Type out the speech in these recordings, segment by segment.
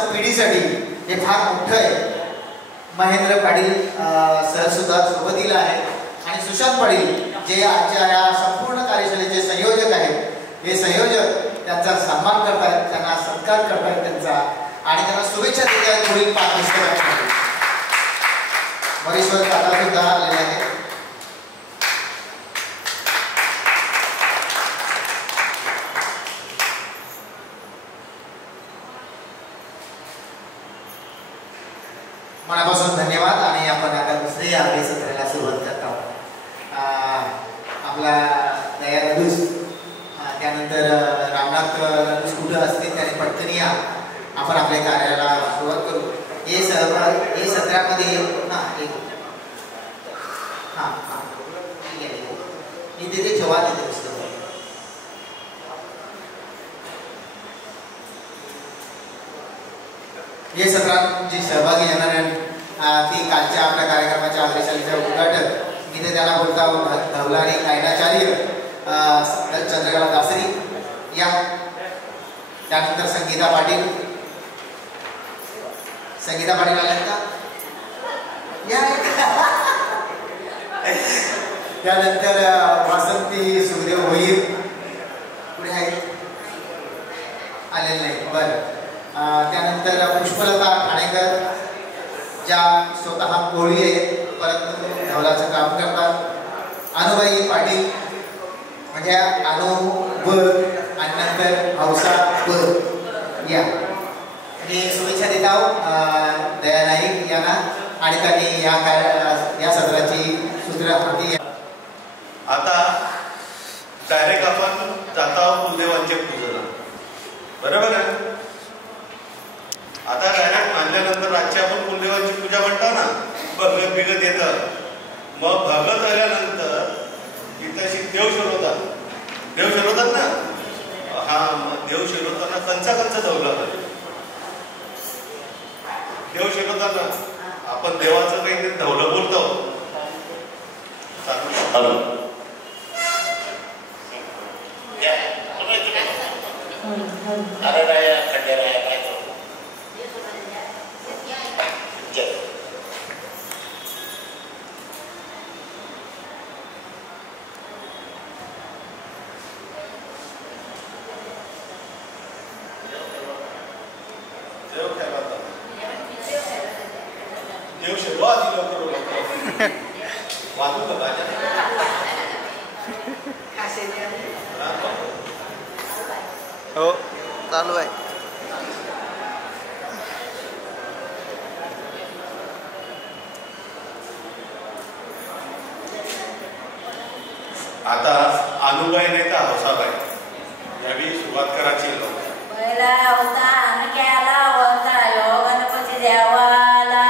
पिढीसाठी हे फार मोठं आहे. महेंद्र पाटील सर सुद्धा सोबतीला आहे आणि सुशांत पाटील जे आजच्या या संपूर्ण कार्यशाळेचे संयोजक आहेत. हे संयोजक त्यांचा सन्मान करतायत, त्यांना सत्कार करतायत त्यांचा आणि त्यांना शुभेच्छा देत आहेत. पुढील 5 वर्षासाठी महेश्वर काका सुद्धा आलेले आहेत. मनापासून धन्यवाद. आणि आपण आता दुसऱ्या सत्राला सुरुवात करत आहोत. आपला दया नदूस, त्यानंतर रामनाथ नदूस कुठं असतील त्याने पटकन या, आपण आपल्या कार्याला सुरुवात करू. हे सत्रामध्ये तिथे जेव्हा तिथे पुस्तक हे सत्रात जी सहभागी येणार ती कालच्या आपल्या कार्यक्रमाच्या अग्रशालीचं उद्घाटन मी ते त्याला बोलता धवलारी गायनाचार्य चंद्रकला दासरी या, त्यानंतर संगीता पाटील आल्या का या, त्यानंतर वासंती सुखदेव होईल पुढे आहेत आलेले नाही बरं. त्यानंतर पुष्पलता ठाणेकर ज्या स्वतः कोळी आहेत परंतु धवलाचं काम करतात. अनुबाई पाटील म्हणजे अनु ब आणि नंतर हौसा ब या, आणि शुभेच्छा देत आहोत दया नाईक यांना आणि त्यांनी या सत्राची सूत्र हाती. आता डायरेक्ट आपण जात आहोत कुलदेवांच्या पूजेला, बरोबर आहे. आता डायरेक्ट मानल्यानंतर राज्य आपण कुलदेवांची पूजा म्हणतो ना, भगत बिगत येतं. मग भगत आल्यानंतर इथं देव शिरवतात ना. हा, देव शिरवताना कंचा धवला देव शिरवताना आपण देवाचं काही धवलं बोलतो. देव शिरवा आधी लवकर वाजू का हो चालू आहे. आता अनुबाई नाही तर हौसाबाई यावी सुरुवात करायची. पहिला अवतार केला होता यो गणपती देवाला,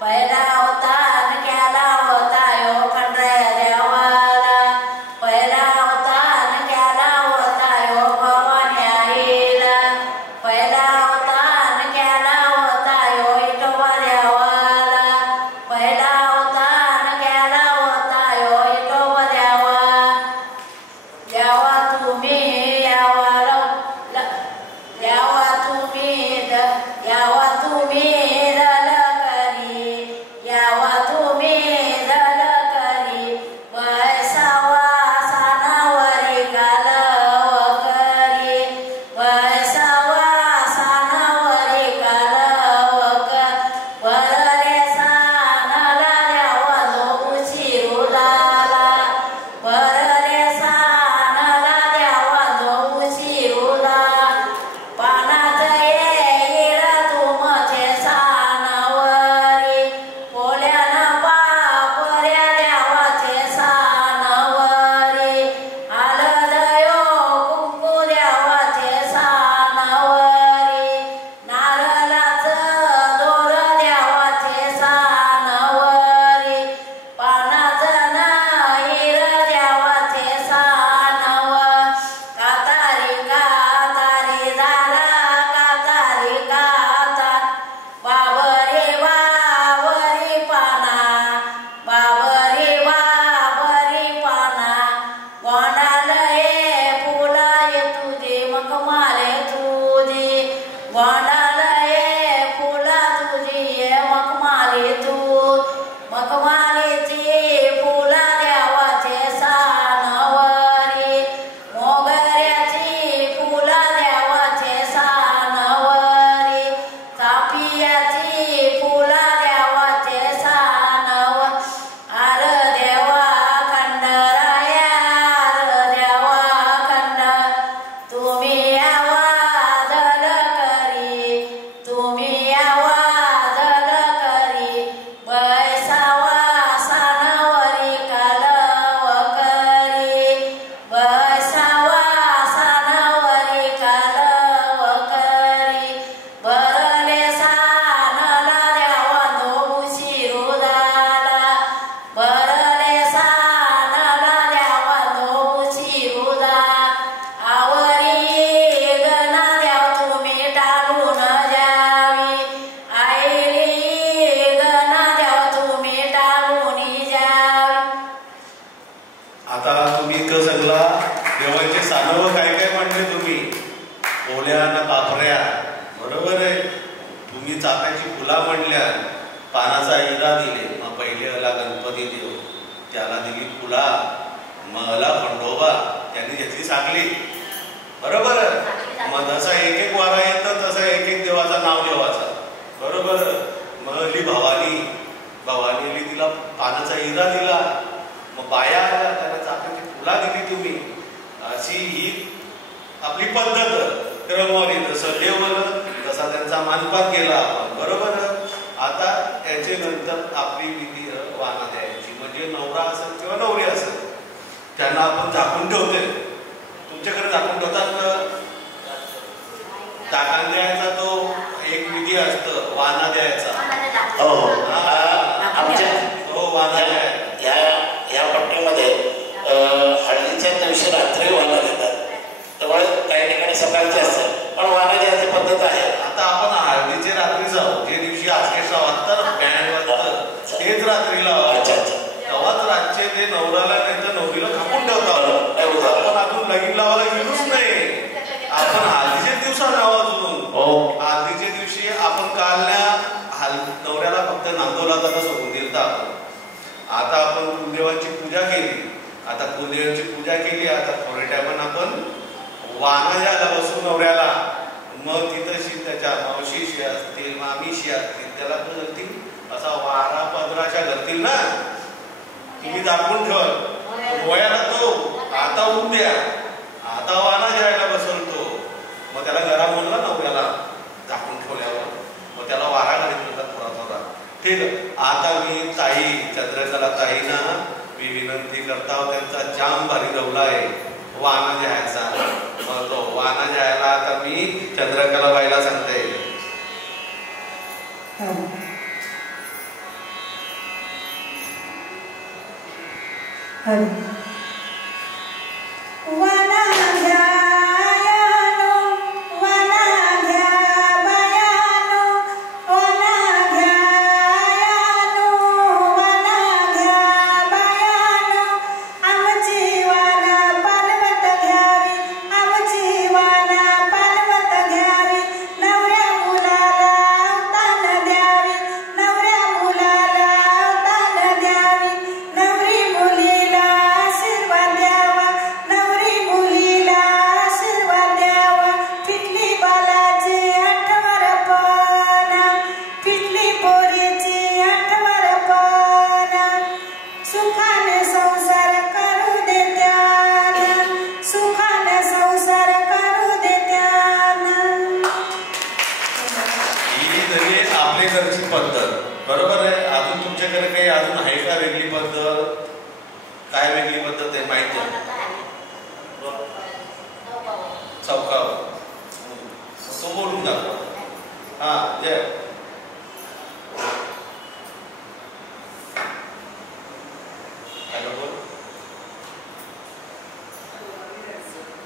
पहिला अवतार केला होता यो खंडराया देवाला, पहिला अवतार केला होता यो भवानी आईला, पहिला अवतार केला होता यो विठोबा देवाला, पहिला अवतार केला होता यो विठोबा देवा. देवा तुम्ही यावा पानाचं ये चाफ्याची फुला म्हणल्या पानाचा हिरा दिले. मग पहिले आला गणपती देव, त्याला दिली फुला. मग आला खंडोबा, त्यांनी घेतली साखली. बरोबर. मग जसा एक एक वारा येतं तसा एक एक देवाचं नाव देवाचा. बरोबर. मग आली भवानी, भवानी आली, तिला पानाचा हिरा दिला. मग बाया आल्या, त्याला चाफ्याची फुला दिली तुम्ही. अशी ही आपली पद्धत क्रमवारी. जसं देवलं तसा त्यांचा मानपान केला आपण. बरोबर. आता याच्या नंतर आपली विधी वाना द्यायची. म्हणजे नवरा असेल किंवा नवरी असेल त्यांना आपण झाकून ठेवते. तुमच्याकडे झाकून ठेवतात का? झाकण द्यायचा तो एक विधी असतं, वाना द्यायचा. हो आमच्या हो वाना द्यायचा. या पट्टीमध्ये हळदीच्या दिवशी रात्री वाना देतात. त्यामुळे काही ठिकाणी सकाळचे असतात, पण वाना द्यायची पद्धत आहे. आता आपण हळदीचे रात्री जाऊ, जे दिवशी ऑर्केस्ट्रा वाजतं ना, बँड वाजतं, तेच रात्रीला तेव्हाच रातचे ते नवऱ्याला नाही तर नवरीला खापून ठेवतात. आपण अजून लगीन लावायला गेलोच नाही. आपण हळदीच्या दिवसात नाव अजून हळदीच्या दिवशी आपण कालल्या नवऱ्याला फक्त नांदवला जाता सोडून दिलं आपण. आता आपण कुलदेवांची पूजा केली. आता कुलदेवांची पूजा केली. आता थोड्या टायमानं आपण वाना ज्याला बसू नवऱ्याला. मग तिथं त्याच्या मावशीशी असतील, मामीशी असतील, त्याला तो धरतील असा वारा पदराच्या धरतील ना, तुम्ही दाखवून ठेव वयाला तो. आता उद्या आता वाना घ्यायला बसवतो. मग त्याला गरम म्हणला नवऱ्याला दाखवून ठेवल्यावर मग त्याला वारा घालत थोडा थोडा. ठीक. आता मी ताई चंद्रकला ताईंना मी विनंती करता, त्यांचा जाम भारी दौला आहे वाना घ्यायचा. मग तो वाना घ्यायला आता मी चंद्रकला बाईला सांगते.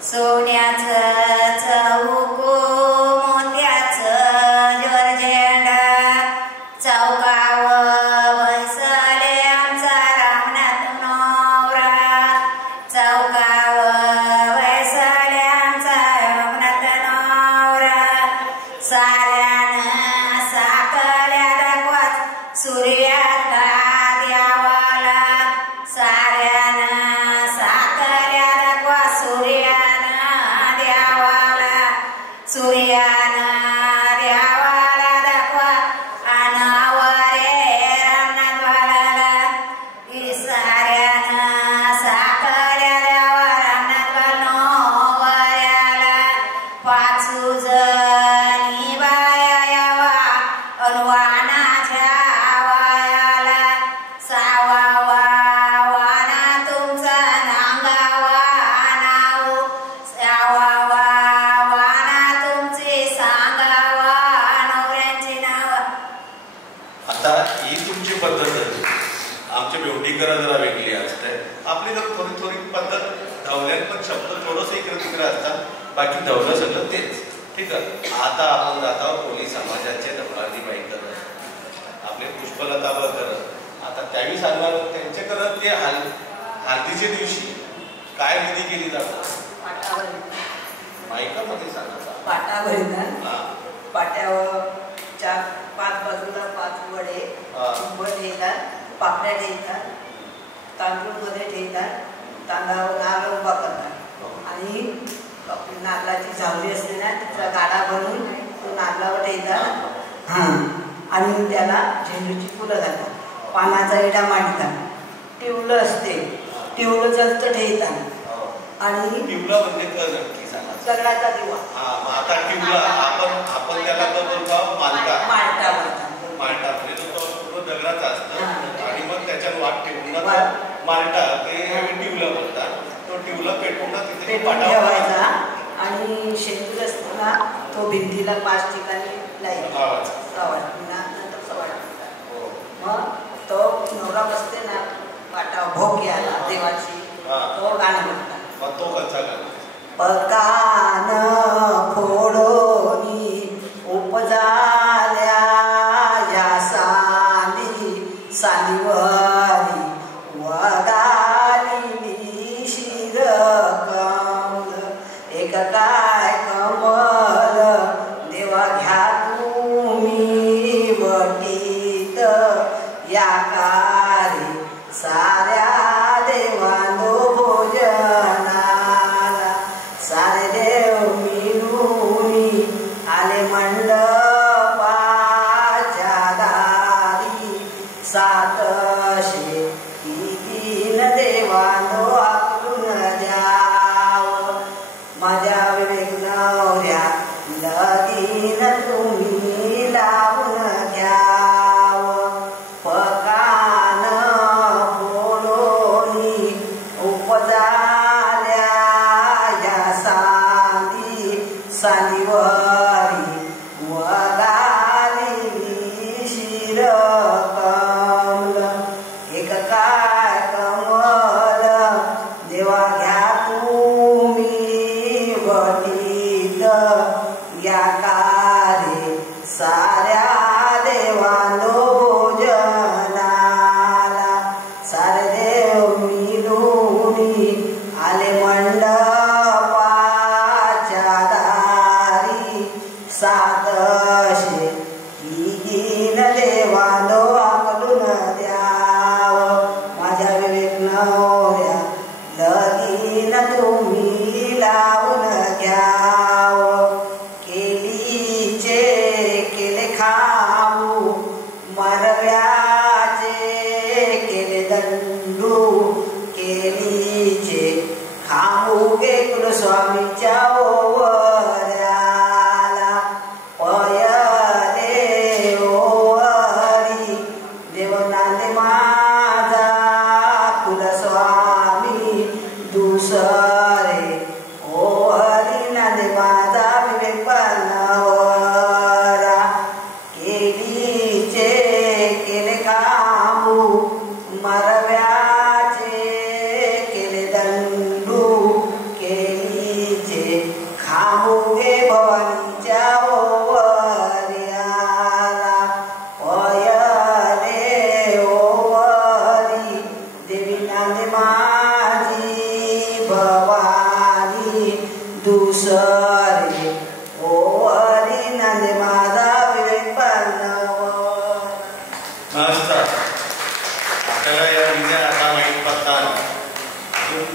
सोन्याचं चौको मोत्याचं जोरजेंडा चौकावर बसले आमचा रामनाथ नवरा. चौकावर बसले आमचा रामनाथ नवरा. साऱ्यानं साकल्या दाखवाच सूर्यातला द्यावाला. साऱ्यानं साकल्या दाखवा सूर्या बाकी धवलं सगळं तेच. ठीक आहे. आता आपण जातो कोळी समाजाचे धवलादी बाई करत, आपले पुष्पलता करत. आता त्यावेळी सांगणार त्यांच्या करत ते हळदीच्या दिवशी काय विधी केली जातात माहिती मध्ये सांगा. पाटावर पाट्यावर चार 5 बाजूला 5 वडे ठेवतात, पापड्या ठेवतात, तांदूळ मध्ये ठेवतात, तांदळावर नारळ उभा करतात आणि आपली नारळाची झावली असते ना तिचा गाडा बनवून तो नारळावर ठेवतात आणि त्याला झेंडूची फुलं घालतात, पानाचा विडा मांडतात, टिवलं असते, टिवलं जास्त ठेवतात आणि टिवला म्हणजे दगडाचा दिवा. आता टिवला आपण त्याला बोलतो मालटा. मालटा म्हणजे तो पूर्ण दगडाचा असतो आणि मग त्याच्यावर वाट ठेवून मालटा ते टिवलं बोलतात. तो टिवला पेटवून तिथे ठेवायचा आणि शेंदूर असताना तो भिंतीला 5 ठिकाणी लावायचा. नंतर सवाड मग तो नवरा बसते ना पाटा भोग घ्यायला देवाची, तो गाणं म्हणतात. तो कसा गाणं? पकान फोडोनी उपजाल्या या सालीवरी वगाली शिर कमल, एक काय कमल देवा घ्या तुम्ही वटीत या कारी साऱ्या देवांनो भोजनाला, सारे देव मिळून आले मंडपाच्या दारी, 700 तीन देवांनो आकलून द्याव, माझ्या विवेक नवऱ्या लगीन तुम्ही लावून घ्याव. पकान बोलोनी उपजाल्या या सालीवरी वगाली शिर कमल, एक काय कमल देवा घ्या तुम्ही वटीत या कारे साऱ्या देवांनो भोजनाला, सारे देव मिळून आले मंडपाच्या दारी, 700 तीन देवांनो आकलून द्याव, माझ्या विवेक नवऱ्या लगीन तुम्ही लावून घ्याव. केलीचे केले खाऊ, मरव्याचे केले दंडू, केलीचे खाऊ गे कुलस्वामीच्या ओवऱ्याला, पयले ओवरी देवनाने माझा कुलस्वामी, दुसरे ओवरी नांदे माझा विवेक नवरा. केलीचे केले खाऊ, मरव्याचे केले दंडू, केलीचे खाऊ गे भवानीच्या ओवऱ्याला, पयले ओवरी देवी नांदे माझी भवानी, दुसरे ओवरी नांदे माझा विवेक आपल्याला या विजय आता माहीत पडतात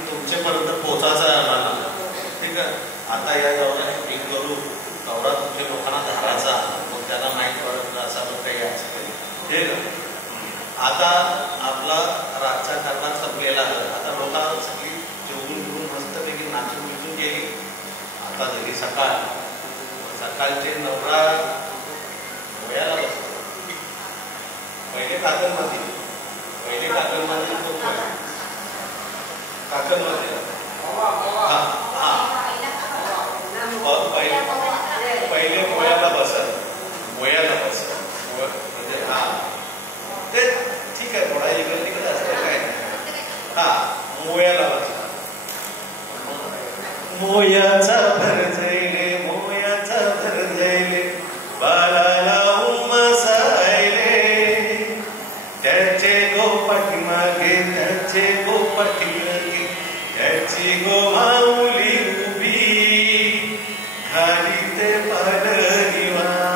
तुमच्यापर्यंत पोचायचा आहे आम्हाला. ठीक आहे, आता या दौऱ्याने क्लिक करू दौरा तुमच्या लोकांना धरायचा, मग त्यांना माहीत पडत असा पण काही असं. ठीक आहे, आता आपला रातचा कारभार संपलेला आहे. आता लोकांना सगळी जेवून घेऊन मस्तपैकी नाचून विचून गेली. आता झाली सकाळ, सकाळचे नवरा वयाला बसतो. पहिले काकणमध्ये पहिले मोयाला बसत म्हणजे ते ठीक आहे, थोडा इकडे तिकडे असतं काय. मोयाला बसत, मोयाचा भर जाईले, मोयाचा भर जाईले, बाळाला उमसायले, त्याचे गो पाठीमागे, त्याचे गो पाठीमागे, त्याची गो माऊली उभी, खाली ते पाडलीवार.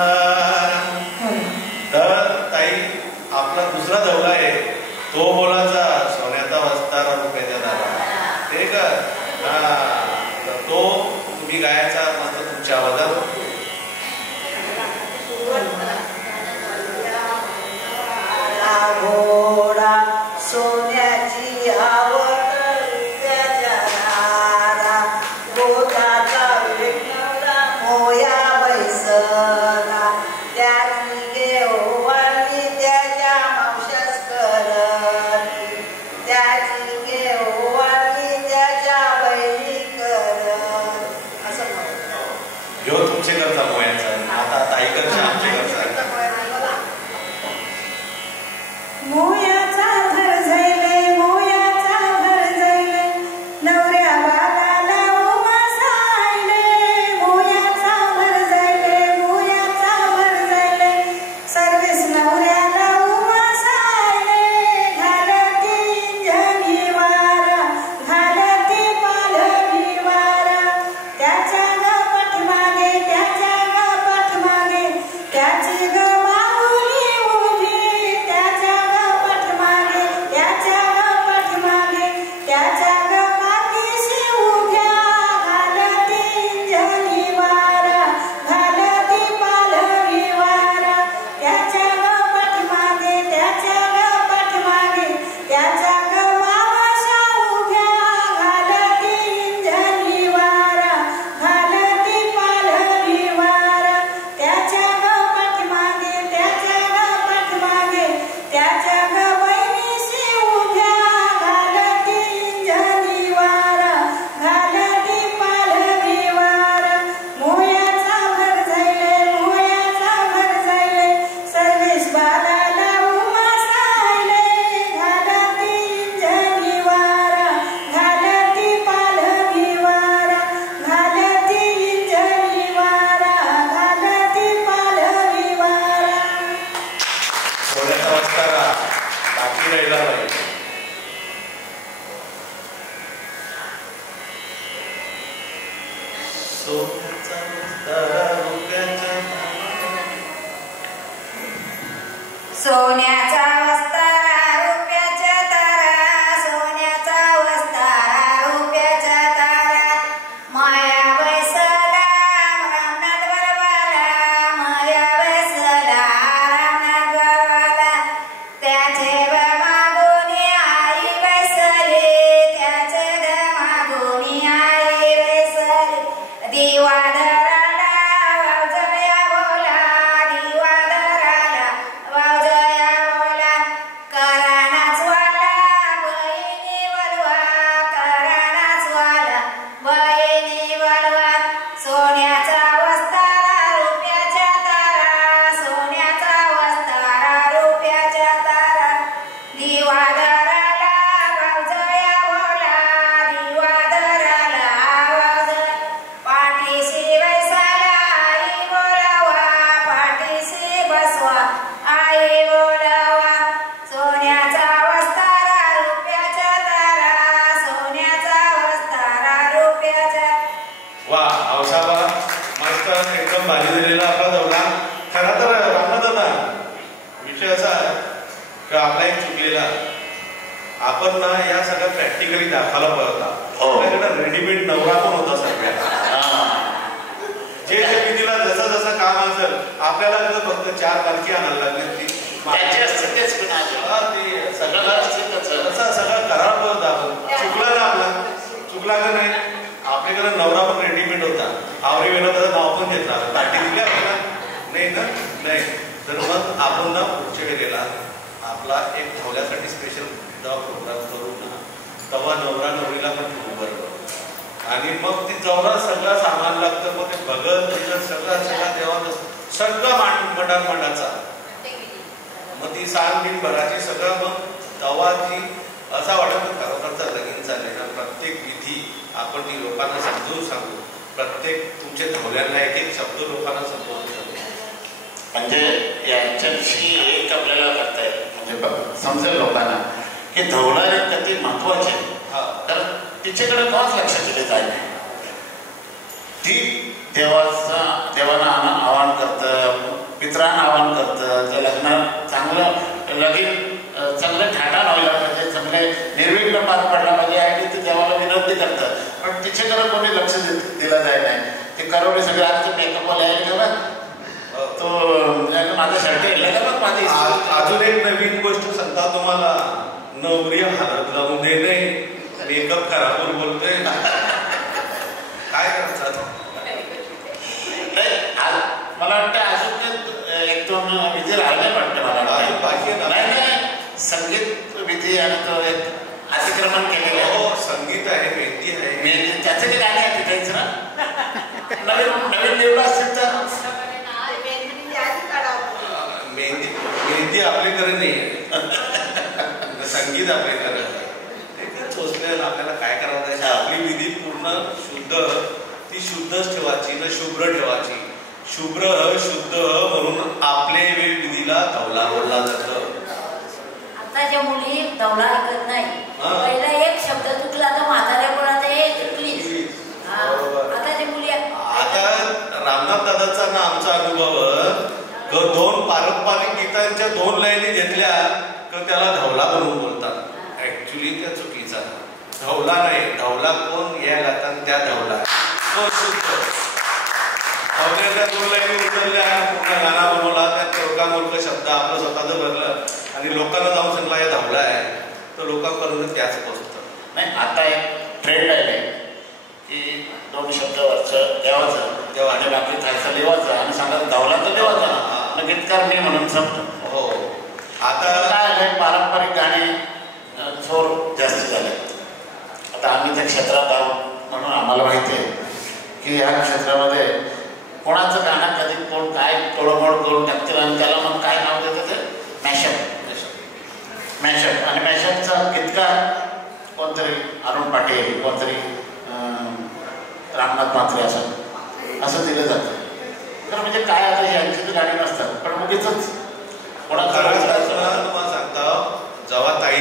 यायला पाहिजे. सोन्याचा वस्तारा रुपयाच्या तारा, सोन्याचा वस्तारा रुपयाच्या तारा, माया बैसला रामनाथ बरवाला, माया बैसला रामनाथ बरवाला, त्याचे मागोनी आई बैसली, त्याचे मागोनी आई बैसली, दिवा धराला वाजया बोला, दिवा धराला वाजया बोला, करानाच वाला बहिणी वलवा, करानाच वाला बहिणी वलवा, सोन्याचा वस्तारा रुपयाच्या तारा, सोन्याचा वस्तारा रुपयाच्या तारा, दिवा धराला वाजया बोला, दिवा धराला वाजया, पाठीशी बैसाला आई बोलावा, पाठीशी बसवा आई बोलावा, सोन्याचा वस्तारा रुपयाच्या तारा, सोन्याचा वस्तारा रुपयाच्या. वा हौसाबा मस्त एकदम भारी झालेला आपला दौरा. खरा तर रामनाथ दादा विषय असा आहे की आपला एक चुकलेला आपण ना या सगळ्या प्रॅक्टिकली दाखवायला पाहिजे. आपल्याकडे रेडीमेड नवरा पण होता सगळ्या. जे विधीला जसं जसं काम असेल आपल्याला फक्त 4 बारकी आणायला लागली ती सगळं करावं पाहिजे. आपण चुकला ना आपला चुकला का नाही. आपल्याकडे नवरा पण रेडीमेड होता. आवरी विनोदाचं नाव पण घेतला पार्टी दिली आपल्याला नाही ना नाही. तर मग आपण ना पुढच्या वेळेला आपला एक ठेवल्यासाठी स्पेशल जेव्हा प्रोग्राम करू ना तेव्हा नवरा नवरीला पण खूप बरोबर आणि मग ती जवळ सगळं सामान लागतं. मग ते भगत सगळं देवाचं सगळं मठाचा मग ती 6 दिन भराची सगळं मग तेव्हा ती असा वाटत खरोखरचा लगीन चालले ना. प्रत्येक विधी आपण ती लोकांना समजून सांगू. प्रत्येक तुमच्या धवल्यांना एक एक शब्द लोकांना समजून सांगू. म्हणजे याच्याविषयी एक आपल्याला करता येईल म्हणजे समजेल लोकांना की धवला हे किती महत्वाचे. तर तिच्याकडे कोणाच लक्ष दिले जाईल नाही. ती देवांना आवाहन करतं, पितरांना आवाहन करतं. त्या लग्नात चांगलं लगीन चांगलं ठाणा व्हायला पाहिजे, चांगले निर्विघ्न पार पडला पाहिजे आणि ते देवाला विनंती करतात. पण तिच्याकडे कोणी लक्ष दिलं जाईल नाही. ते करवले सगळे आज मेकअपवाले आहे का बघ तो माझ्यासाठी माझी अजून एक नवीन गोष्ट सांगता तुम्हाला. नवरी हालत लावून दे नाही मेकअप खराब बोलतोय काय करतात. मला वाटतं अजून 1-2 विधी राहिले वाटतं मला. नाही संगीत विधी आणि तो एक अतिक्रमण केलेलं आहे. हो संगीत आहे मेहंदी आहे. मेहंदी त्याचं ते गाणे आहे तिथेच ना. नवीन निवड असतील तर मेहंदी आपल्याकडे नाही संगीत आपल्याकडे चोचलेलं. आपल्याला काय करावं जायचं आपली विधी पूर्ण शुद्ध ती शुद्धच ठेवायची ना शुभ्र ठेवायची. शुभ्र शुद्ध म्हणून आपले विधीला धवला बोलला जातं. आताच्या मुली धवला ऐकत नाही. पहिला एक शब्द चुकला तर म्हाताऱ्यापणाचा चुकली. आताच्या मुली आता रामनाथ दादाचा ना आमचा अनुभव 2 पारंपरिक गीतांच्या 2 लाईनी घेतल्या तर त्याला धवला म्हणून बोलतात. ऍक्च्युली त्या चुकीचा. धवला नाही. धवला कोण यायला त्या धवला धवल्याच्या 2 लाईनी उचलल्या पूर्ण गाणा बनवला. त्यात चौका मूर्ख शब्द आपलं स्वतःचं भरलं आणि लोकांना जाऊन सांगला हे धवला आहे तर लोकांपर्यंत त्याच पोहोचतं. नाही आता एक ट्रेंड आहे की 2 शब्द वरचं देवाचं आणि बाकी खायचं देवाचं आणि सांगा धवला तर देवाचा गीतकार मी म्हणून समजतो. हो आता काय आहे पारंपरिक गाणी जोर जास्त झाले. आता आम्ही त्या क्षेत्रात आहोत म्हणून आम्हाला माहिती आहे की ह्या क्षेत्रामध्ये कोणाचं गाणं कधी कोण काय तोडमोड करून टाकतील आणि त्याला मग काय नाव देतं ते मॅशअप. आणि मॅशअपचा गीतकार कोणतरी अरुण पाटील कोणतरी रामनाथ म्हात्रे असं दिलं जातं. तर म्हणजे काय आता यांची गाणी नसतात पण उगीच तुम्हाला सांगता जेव्हा ताई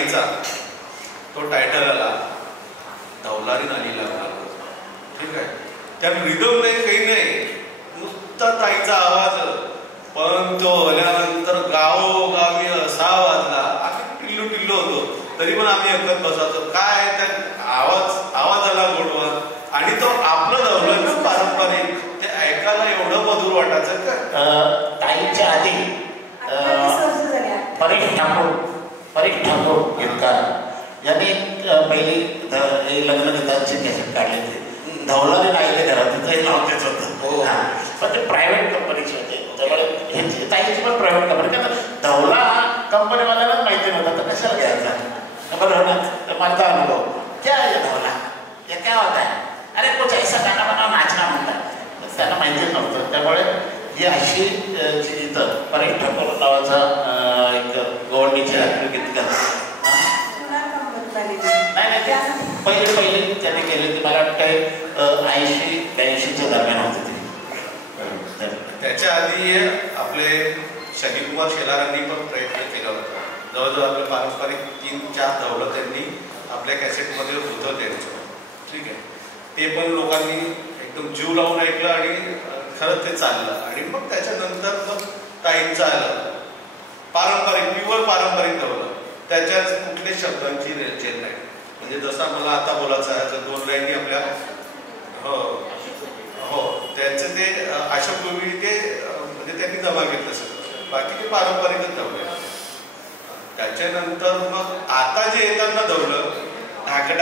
त्यात रिदम नाही, काही नाही, नुसता ताईचा आवाज. पण तो आल्यानंतर गावोगावी असा वाजला, आम्ही टिल्लू टिल्लू होतो तरी पण आम्ही ऐकत बसायचो. काय त्या आवाजाला गोडवा आणि तो आपलं दौलत पारंपरिक ते ऐकायला एवढं मधुर वाटायचं का. ताईच्या आधी परेश ठाकूर गीतकार यांनी पहिली लग्न गीतांची कॅसेट काढली होती. धवलाने नाईके घरात नाव तेच होतं. पण ते प्रायव्हेट कंपनीचे होते, त्यामुळे ह्यांची ताईची पण प्रायव्हेट कंपनी. कारण धवला कंपनीवाल्यालाच माहिती नव्हता तर कशाला घ्यायचा. बरोबर ना. तर माझा अनुभव क्या आहे धवला, हे काय होत आहे, अरे कुछ ऐसा गाणं बनाव नाचना म्हणतात, त्यांना माहितीच नव्हतं. त्यामुळे ही अशी जी गीतं परेश ठाकूर नावाचा एक गोवंडीचे गीतकार नाही पहिली त्याने केली होती. मला वाटतं 80-82च्या दरम्यान होती ती. त्याच्या आधी आपले शनीकुमार शेलारांनी पण प्रयत्न केला होता. जवळजवळ आपले पारंपरिक 3-4 दौलत त्यांनी आपल्या कॅसेटमध्ये होतं त्यांचं. ठीक आहे, ते पण लोकांनी एकदम जीव लावून ऐकलं आणि खरंच ते चाललं. आणि मग त्याच्यानंतर मग ताईंचं आलं पारंपरिक, प्युअर पारंपरिक दौलत. त्याच्यात कुठल्या शब्दांची रेलचेल नाही. म्हणजे जसा मला आता बोलायचं आहे तर 2 लाईनी आपल्या हो त्यांचं ते अशापूर्वी ते म्हणजे त्यांनी जमा घेतलं सगळं, बाकी ते पारंपरिकच दौलं. त्याच्यानंतर मग आता जे येतात ना दौलं ढाके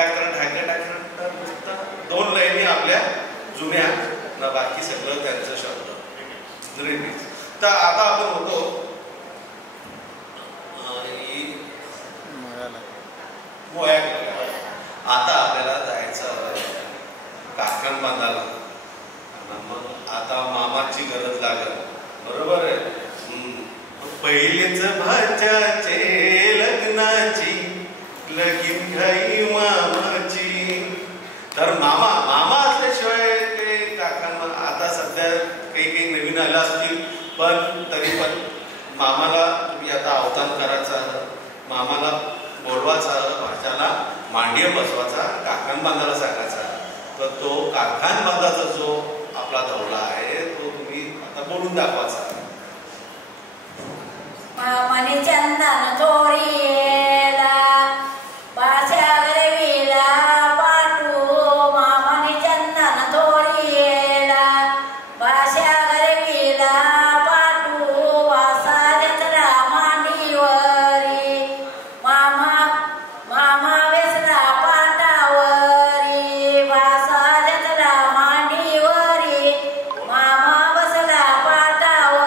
2 लाईनी आपल्या जुन्या ना, बाकी सगळं त्यांचं शब्द रिलीज. तर आता आपण होतो आता आपल्याला जायचं काकण बांधायला. मग आता मामाची गरज लागल, बरोबर आहे. पहिलेच भाच्याचे लग्नाची लगीन घाई मामाची. तर मामा असल्याशिवाय ते काकांना आता सध्या काही नवीन आलं असतील, पण तरी पण मामाला तुम्ही आता अवतान करायचा, मामाला बोलवाचा, भाच्याला मांडीय बसवाचा, काकान बांधायला सांगायचा. तर तो काकान बांधाचा जो आपला दौला आहे तो तुम्ही आता बोलून दाखवायचा. मामाने चंदन चोरीला बाशा गरवीला पाटू, मामाने चंदन चोरीला बाशा गरवीला पाटू, वासा जत्रा मांडीवरी मामा वेसला पाटावरी, वासा जत्रा मांडीवरी मामा बसला पाटावरी.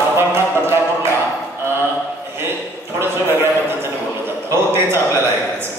अमरनाथ बदलापूरला हे थोडंसं वेगळ्या पद्धतीने बोललं जातं. हो, तेच आपल्याला ऐकायचं.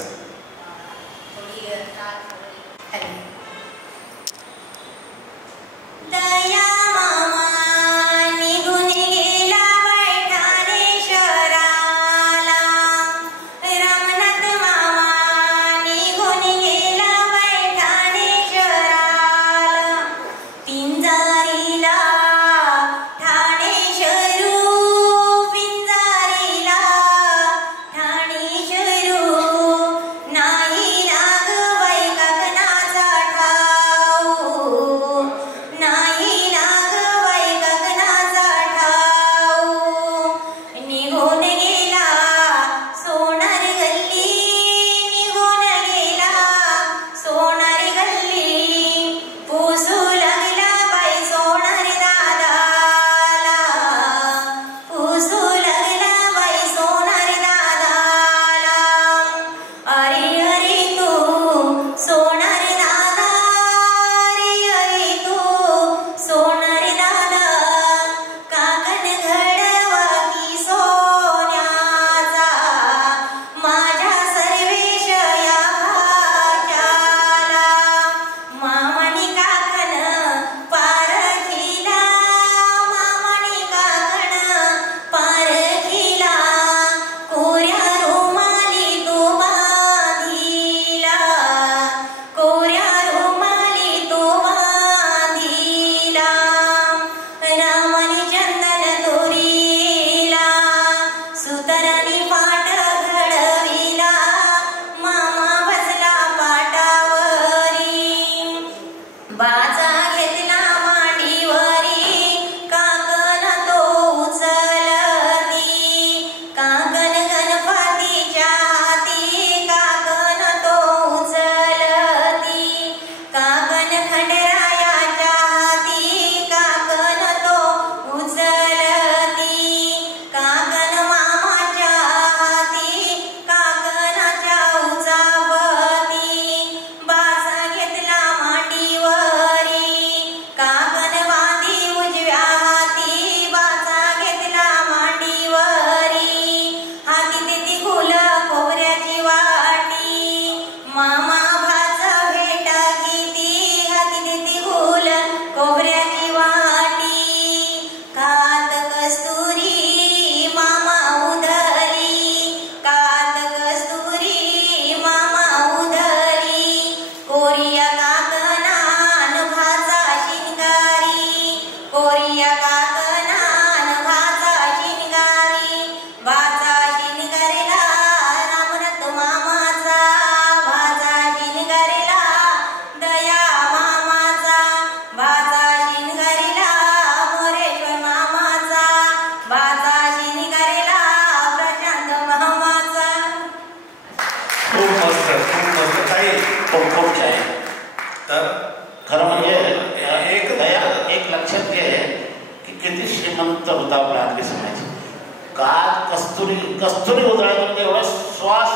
कस्तुरी उधळायचं एवढा श्वास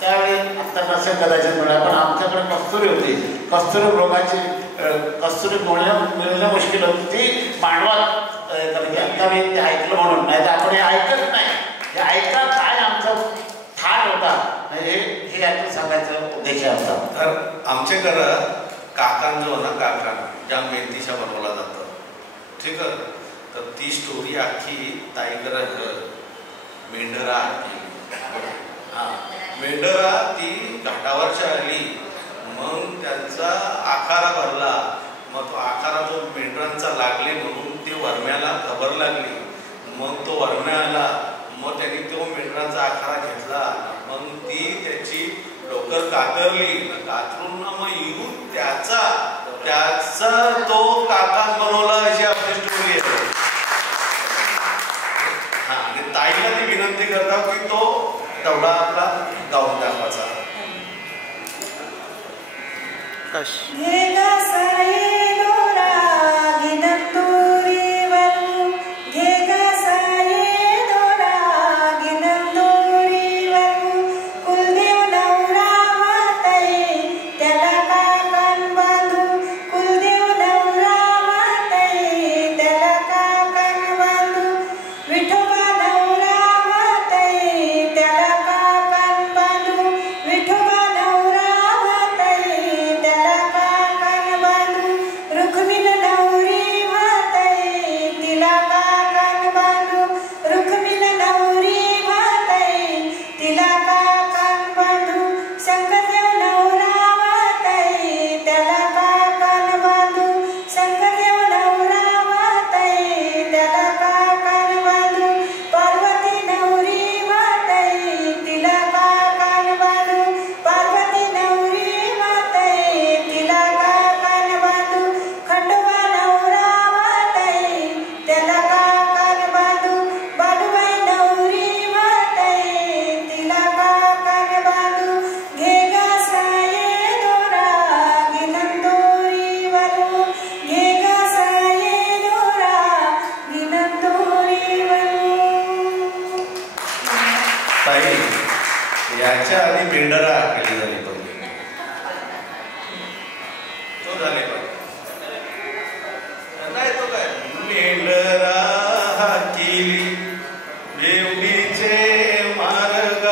त्यावेळी आंतरराष्ट्रीय कदाचित मिळाला, पण आमच्याकडे कस्तुरी होती. कस्तुरी रोगाची कस्तुरी मिळणं मुश्किल होती. ती मांडवात आम्ही ते ऐकलं म्हणून, नाही तर आपण हे ऐकत नाही. हे ऐका काय आमचा थाट होता हे यातून सांगायचा उद्देश होता. तर आमचे घरात काकान जो ना काकान ज्या मेहंदीच्या बनवला जातं, ठीक आहे. तर ती स्टोरी आखी ताईकडं घर मेंढरा मेंढरा ती घाटावरच्या आली, मग त्यांचा आखारा भरला. मग तो आखारा जो मेंढरांचा लागले म्हणून ती वरम्याला खबर लागली. मग तो वरम्या आला, मग त्यांनी तो मेंढरांचा आखारा घेतला. मग ती त्याची डोकर कातरली, कातरून मग येऊन त्याचा तो काका बनवला, अशी आपली स्टोरी आहे. आणि ताईला ती विनंती करतात की तो तेवढा आपला गाऊन दाखवायचा. याच्या आधी मेंढरा केली झाली पाहिजे, तो झाले पाहिजे. नाही तो काय मेंढरा केली देवडीचे मार्ग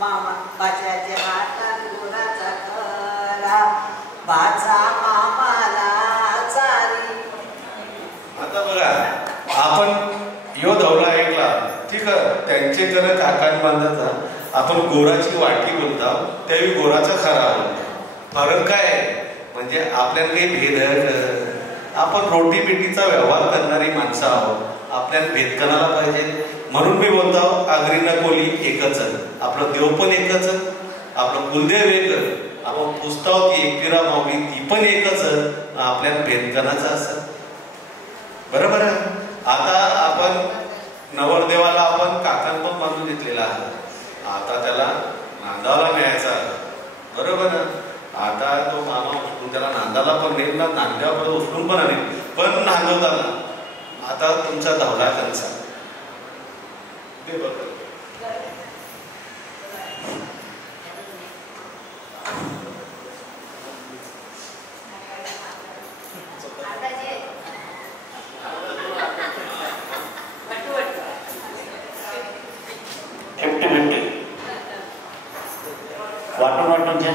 मामा आता बघा आपण यो धवला ऐकला ठीक आहे, त्यांचे कर काकान बांधाचा आपण गोराची वाटी बोलता त्यावेळी गोराचा खरा बोलतो. फरक काय म्हणजे आपल्याला काही भेद, आपण रोटी बिटीचा व्यवहार करणारी माणसं आहोत, आपल्याला भेद करायला पाहिजे. म्हणून मी बोलतो आगरी ना कोली एकच, आपलं देव पण एकच, आपलं कुलदेव एक, आपण पुस्तक ती एकविरा माऊली ती पण एकच, आपल्याला भेद करायचा असं बरोबर आहे. आता आपण नवरदेवाला आपण काकान पण बांधून घेतलेला आहे, आता त्याला नांदाला न्यायचा बरोबर. आता तो मामा उचलून त्याला नांदाला पण नेईल ना, नांद्यावर उचलून पण आणेल, पण नांदवताना आता तुमचा धावला त्यांचा ते बघा. वाटून वाटून घ्या.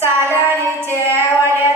सालनीचे वले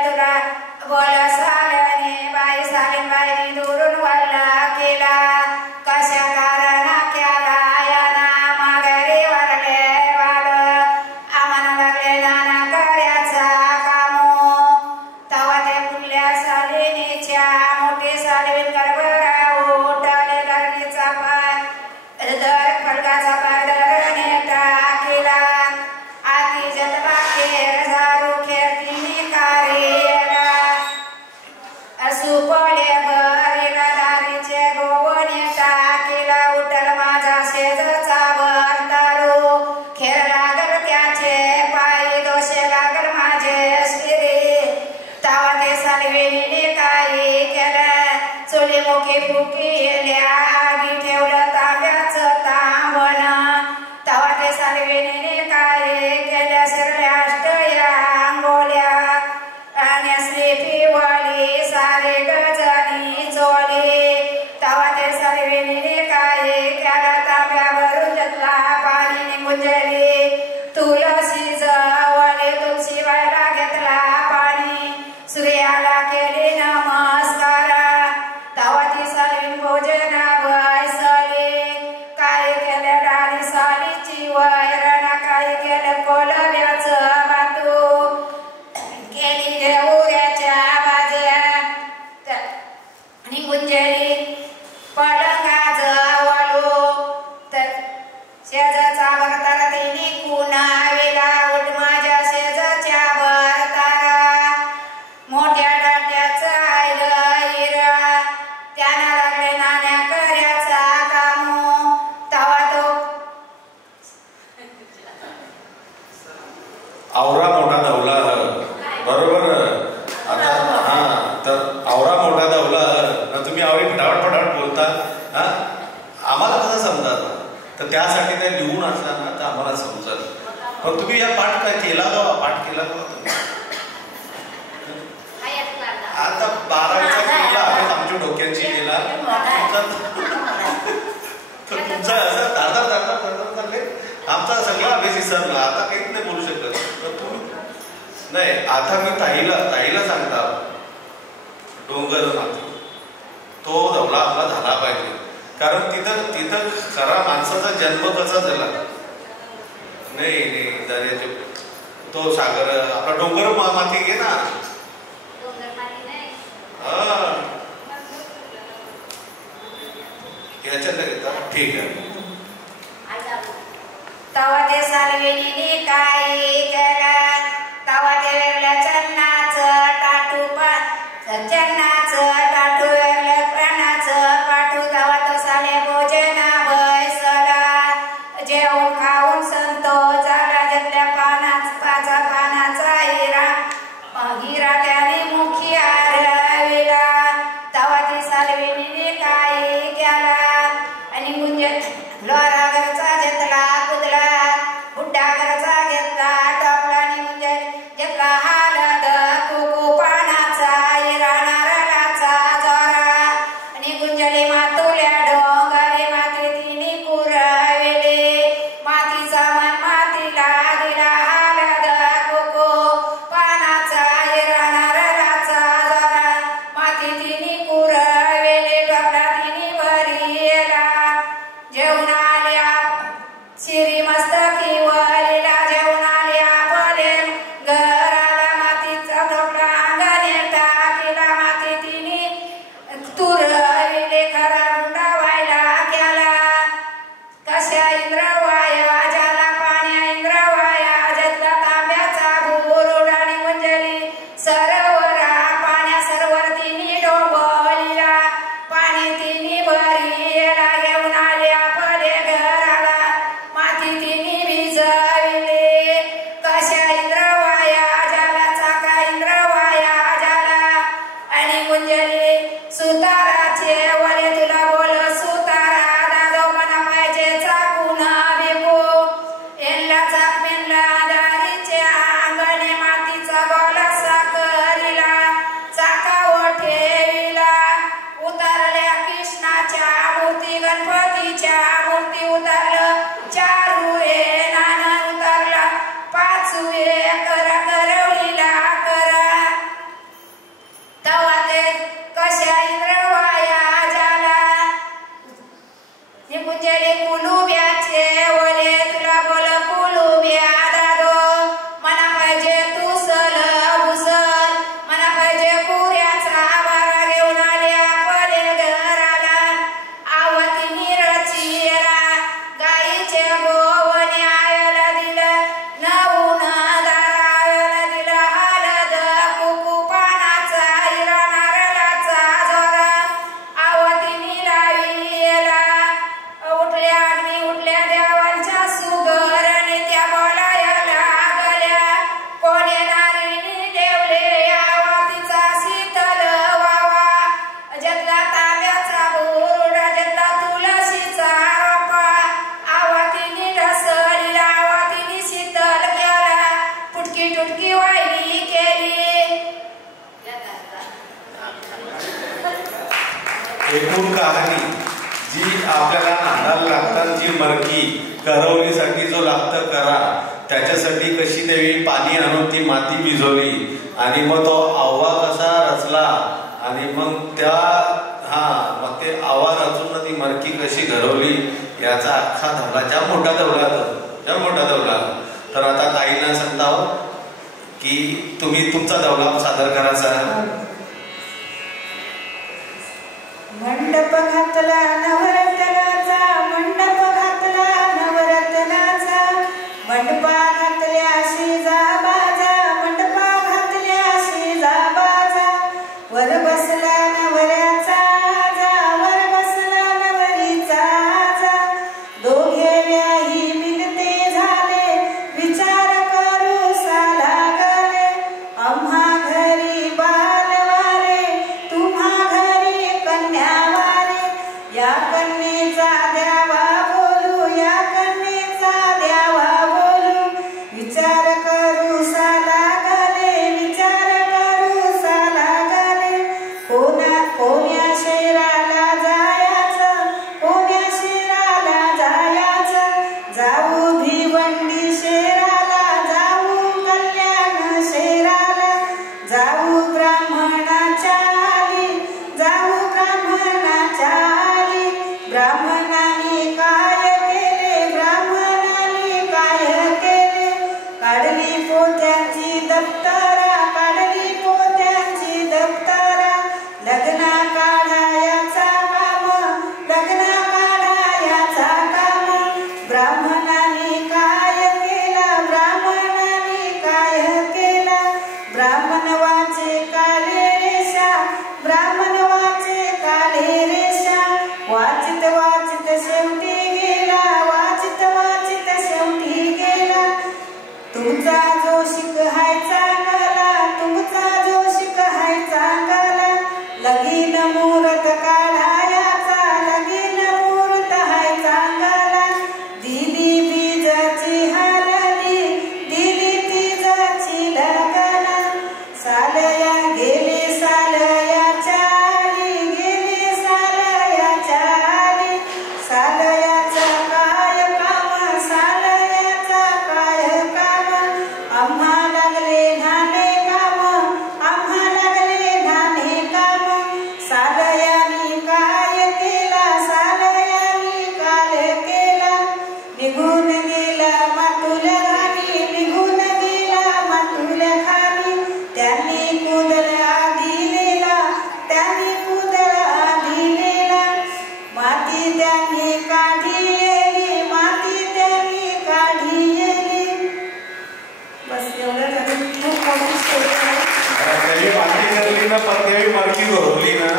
त्यासाठी त्या लिहून असताना तर आम्हाला समजत. पण तुम्ही या पाठ काय केला का? पाठ केला का आता 12वीचा केला आहे आमच्या डोक्यांची केला तर तुमचा असं दादा चालले आमचा सगळा अभ्यास विसरला. आता काहीच नाही बोलू शकत. तर तुम्ही नाही आता मी ताईला सांगता डोंगर माती तो धवला आपला झाला पाहिजे. कारण तिथं खरा माणसाचा जन्म कसा झाला नाही दर्याचे तो सागर आपला डोंगर माती घे ना. याच्यात घेतात ठीक आहे. तवा ते सालवेलीने काही केला तवा ते वेगळ्या चन्नाचं टाटू चन्नाचं टाटू वेगळ्या प्राणाचं पाठू तवा तो साले भोजन बैसला जेवून खाऊन संतोष झाला जगल्या पाचा पानाचा हिरा त्याने मुखी हरविला. तवा ती सालवेलीने काही केला आणि गुंज लोरा घरचा घेतला कुदला बुड्डा घरचा घेतला टोपला आणि गुंज घेतला हालद कुकू पानाचा हिरा नारळाचा जोरा आणि गुंजली मातुल्या डोंगरे माती तिने पुरविले मातीचा मन मातीला दिला हालद कुकू पानाचा हिरा नारळाचा जोरा माती तिने पुरविले टोपला तिने भरिला जेवण आल्या शिरी मस्तकी वलीला जेवण आल्या फले घराला मातीचा धोपला अंगणे टाकीला माती तिने तुरविले खरा रुंडा व्हायला गेला. कशा इंद्रवाया ज्याला पाण्या इंद्रवाया जगला तांब्याचा बुरुड आणि गुंजली सरोवरा पाण्या सरोवर तिने डोंबवलीला पाणी तिने भरिला घेऊन आल्या फले घराला माती तिने भिजविले. कशा इंद्रवाया ज्याला चाका इंद्रवाया ज्याला आणि गुंजली सुताराचे वले तुला बोल सुतारा दादो मना पाहिजे चाकून बिकू एनला चाक मेनला दारीचे अंगणे मातीचा बोला साकरीला चाकावर ठेविला. उतरल्या कृष्णाच्या मूर्ती गणपतीच्या मूर्ती उतरलं चारुए नाना उतरला पाचुए करा करवलीला करा तवा ते कशा इंद्रवाया झाला निकुंजले कुलुब्याचे वले तुला बोल कुलुब्या दादो मना पाहिजे तुसल भुसल मना पाहिजे पुऱ्याचा बारा घेऊन आल्या फले घराला आवती निरचिला गाईचे गोवने आयला दिलं नवून दारायला दिलं हालद कुकू पानाचा हिरा नारळाचा जोरा आवतीने लाविला. उठल्या अग्नी उठल्या देवांच्या सुगरने त्या बोलाया लागल्या कोणे नारीने देवले आवतीचा शीतल वावा जगला तांब्याचा बुरुडा जगला तुळशीचा रोपा आवतीने ढसळीला आवतीने शीतल केला फुटकी टुटकी वाहिली केली. एकूण कहाणी जी आपल्याला नांदायला लागतात जी मरकी करवणीसाठी जो लागतं करा त्याच्यासाठी कशी देवी पाणी आणून ती माती भिजवली आणि मग तो आव्हा कसा रचला आणि मग मग ते आव्हा रचून ती मरकी कशी घडवली याचा अख्खा धवला ज्या मोठा धवला. तर आता ताईंना सांगता की तुम्ही तुमचा धवला सादर करायचा. मंडप घातला नवरत्नाचा मंडप घातला नवरत्नाचा मंडपा घातल्या शेजा बाजा मंडपा घातल्या शेजा बाजा वर बसला नवऱ्याचा आजा वर बसला नवरीचा आजा दोघे व्याही मिलते झाले विचार करू साला गले आम्हा घरी बालवारे तुम्हा घरी कन्यावारे या ब्राह्मणाने काय केला, ब्राह्मणाने काय केला, ब्राह्मण वाचे काले रेषा, ब्राह्मण वाचे काले रेषा, वाचित वाचित शेवटी गेला, वाचित वाचित शेवटी गेला. तुमचा जो शिक हाय चांगला, तुमचा जो शिक हाय चांगला, लगीन मुहूर्त काढायाचा, लगीन मुहूर्त हाय चांगला. दिली बीजाची हालली, दिली तिजाची लगना, सालया गेले सालयाच्या आली, गेले सालयाच्या आली. सालयाचा काय काम, सालयाचा काय काम, आम्हा लागले न्हाणे काम, आम्हा लागले न्हाणे काम. सालयानी काय केला, सालयानी काय केला, निघून गेला मातुल घाणी, निघून गेला मातुल खाली. त्यांनी कुदळ आदिलेला, त्यांनी कुदळ आदिलेला, माती त्यांनी काढी येली, माती त्यांनी काढी येली. बस एवढं झालं. खूप मोठी story आहे. त्याची माती धरली ना पत्यावी माती घोरवली ना,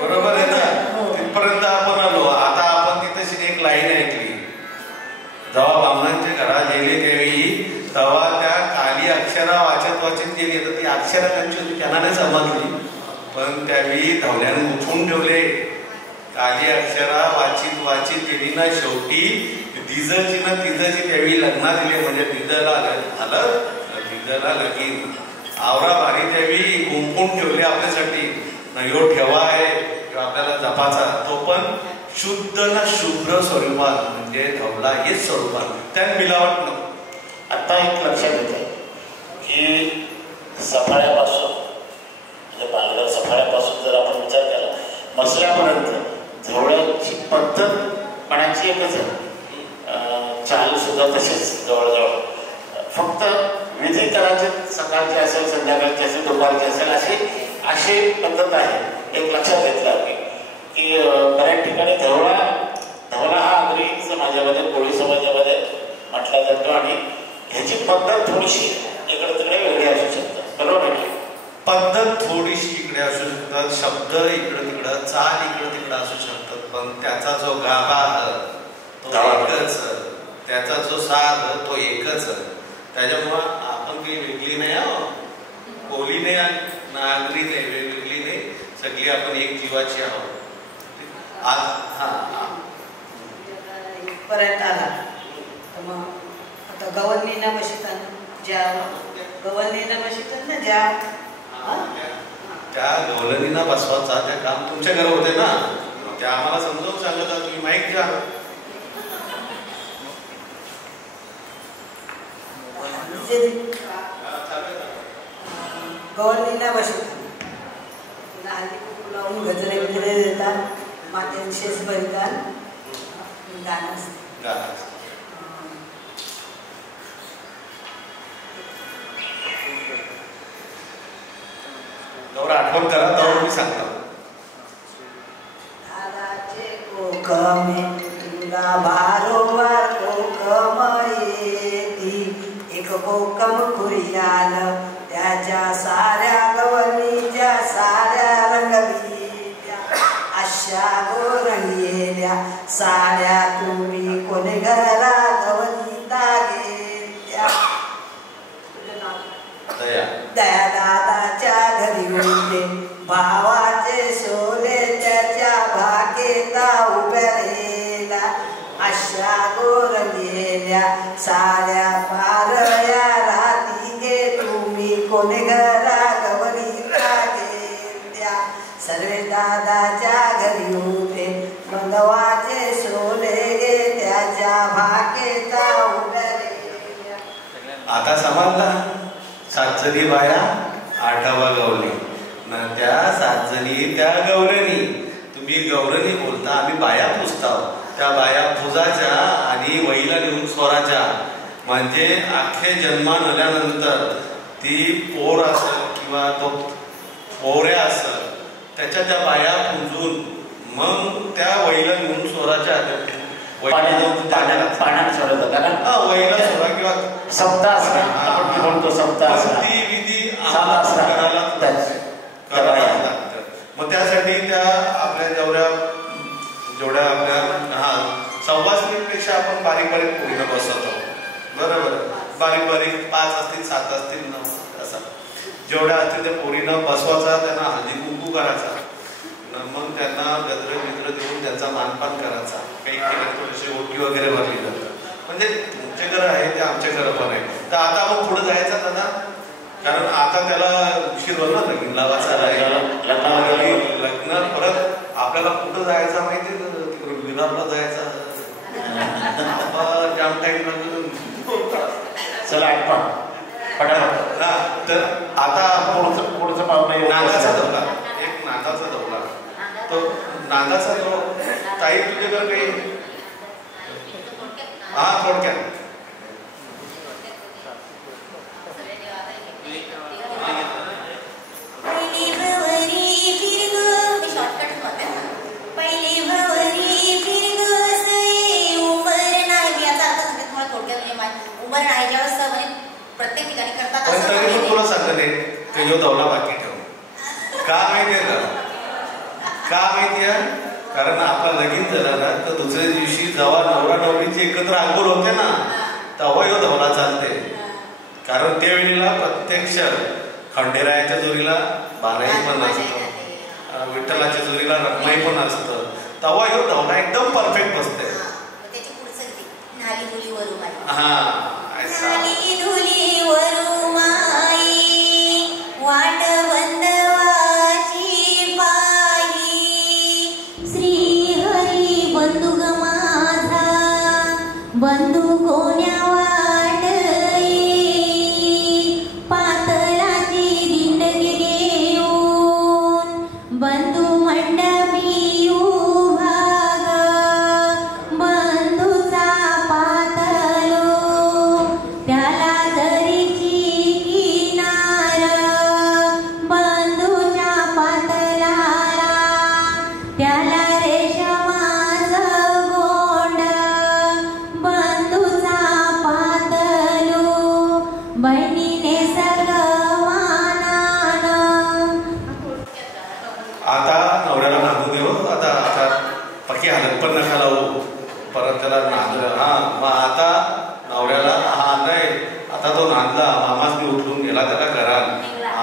बरोबर आहे ना. तिथपर्यंत आपण आलो. आता आपण तिथं एक लाईन ऐकली, जेव्हा ब्राह्मणांच्या घरात गेले त्यावेळी तेव्हा त्या काली अक्षरा वाचत वाचत गेली. तर ती अक्षरा त्यांची त्यांना नाही समजली, पण त्यावेळी धवल्याने उठवून ठेवले. काली अक्षरा वाचित वाचित गेली ना, शेवटी दिजची ना तिजची त्यावेळी लग्न दिले. म्हणजे दिजला झालं, दिजला लगीन आवरा भारी त्यावेळी गुंफून ठेवले आपल्यासाठी. यो ठेवा आहे आपल्याला जपाचा, तो पण शुद्ध ना शुभ्र स्वरूपात, म्हणजे धवला हेच स्वरूपात, त्यात मिलावट नको. आता एक लक्षात येतं की सफाळ्यापासून म्हणजे बांगड्या सफाळ्यापासून जर आपण विचार केला मसल्यापर्यंत झवळ्याची पद्धत पणाची एकच आहे. चाल सुद्धा तसेच जवळजवळ, फक्त विधी करायचे सकाळचे असेल, संध्याकाळचे असेल, दुपारचे असेल, अशी पद्धत आहे. एक लक्षात घेतलं की बऱ्याच ठिकाणी धवळा हा अगदी समाजामध्ये, कोळी समाजामध्ये म्हटला जातो आणि ह्याची पद्धत थोडीशी इकडे तिकडे वेगळी असू शकते. बरोबर आहे. पद्धत थोडीशी इकडे असू शकतात, शब्द इकडं तिकडं, चाल इकडं तिकडं असू शकतात, पण त्याचा जो गाभा तो एकच, त्याचा जो साध तो एकच. त्याच्यामुळं आपण काही वेगळी नाही, कोली नाही, नागरी नाही, वेगवेगळी नाही, सगळी आपण एक जीवाची आहोत. आज पर्यंत आला तर मग आता गवळणीला बसतात, ज्या गवळणीला बसतात ना, ज्या त्या गवळणीला बसवायचा त्या काम तुमच्या घरात होते ना, त्या आम्हाला समजावून सांगत, तुम्ही माहीत घ्या. गवळणीला बसतात, हल्ली खूप लावून गजरे वगैरे देतात, मातेचे शेष भरतात, गाणं असतं. आठवण करा, तर मी सांगतो. दादाचे कोकमे तुला बारोबार कोकम येती, एक कोकम कुरियाल त्याच्या साऱ्या गवळणीच्या साऱ्या रंगविल्या, अशा गोरंगेल्या साड्या तुम्ही कोणी घरा गवळणीला गेल्या. दया दादाच्या घरी होते भावाचे सोले त्याच्या भाकेता उभ्या, अशा गोरंगेल्या साड्या पारया राती गे तुम्ही कोणी घरा गवळीला गेल्या. सर्वे दादाच्या घरी होते मंगवाचे सोले गे त्याच्या भाकेता उभ्या. आता समजला, 7 जणी बाया 8वा गवळणी ना, त्या 7 जणी त्या गवळणी. तुम्ही गवळणी बोलता, आम्ही बाया पुजता, त्या बाया पूजाच्या आणि वहीला लिहून स्वराच्या. म्हणजे अख्खे जन्मान आल्यानंतर ती पोर असेल किंवा तो पोऱ्या असेल, त्याच्या त्या बाया पूजून मग त्या वहीला लिहून स्वराच्या पाण्यात सोडत होता ना, वहीला सोडा किंवा सप्ताह आपण बोलतो सप्ताह ती विधी करायला लागतं. मग त्यासाठी त्या आपल्या जेवढ्या आपल्या सव्वासनीपेक्षा आपण बारीक पोळीनं बसवतो. बरोबर, बारीक 5 असतील 7 असतील 9 असा जेवढ्या असतील त्या पोळीनं बसवायचा, त्यांना हळदी कुंकू करायचा, मग त्यांना गजर मित्र देऊन त्यांचा मानपान करायचा. काही थोडीशी ओटी वगैरे भरली जातात. म्हणजे तुमचे घर आहे ते आमचे घर पण आहे. तर आता आपण पुढे जायचं दादा, कारण आता त्याला उशीर होईल ना, लगीन लावायचा लग्न परत आपल्याला कुठं जायचं माहिती, तिकडे विरारला जायचं जाम टाईम चला आपण तर आता पुढचं पाहुणं नांदाचा दौला, एक नांदाचा दौला, तो नांदाचा जो ताई तुझे घर काही थोडक्यात प्रत्येक ठिकाणी करतात. तुला सांगते की यो दौला बाकी ठेव. का माहितीये कारण आपला लगीन झालं ना, तर दुसऱ्या दिवशी जेव्हा नवरा नवरीची एकत्र अंघोळ होते ना, तेव्हा यो दौला चालते. कारण त्यावेळेला प्रत्यक्ष खंडेरायाच्या जोडीला बाराई पण असतं, विठ्ठलाच्या जोडीला रखमाई पण असतं, तेव्हा यो दौला एकदम परफेक्ट बसते. बंधू कोण्या वाटई पातळाची दिंडगी घेऊन बंधू मंडपी उभा ग बंधूचा पातळो त्याला दरीची किनार बंधूच्या पातळाला त्याला बहिणीने आता नवऱ्याला नांदू देऊ. आता पक्की हालत पण नका लावू, परत त्याला नांदलं. मग आता नवऱ्याला नाही, आता तो नांदला, मामाच मी उठलून गेला, त्याला कराल.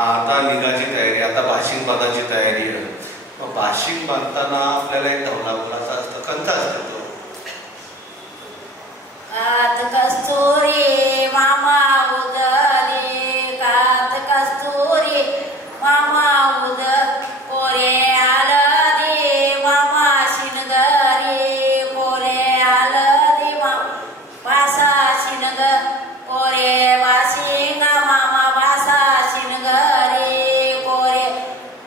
आता निघाची तयारी, आता भाशिंग बांधाची तयारी आहे. मग भाशिंग बांधताना आपल्याला एक ढवला बोलाचा असतं, कंथ असतं. तो कस्तुरी मामा उदले, कात कस्तुरी मामा उद कोरे आलदी मामा शिनगरी कोरे आलदी भाषा शिनग कोरे वाशिंगा मामा भाषा शिनगरी कोरे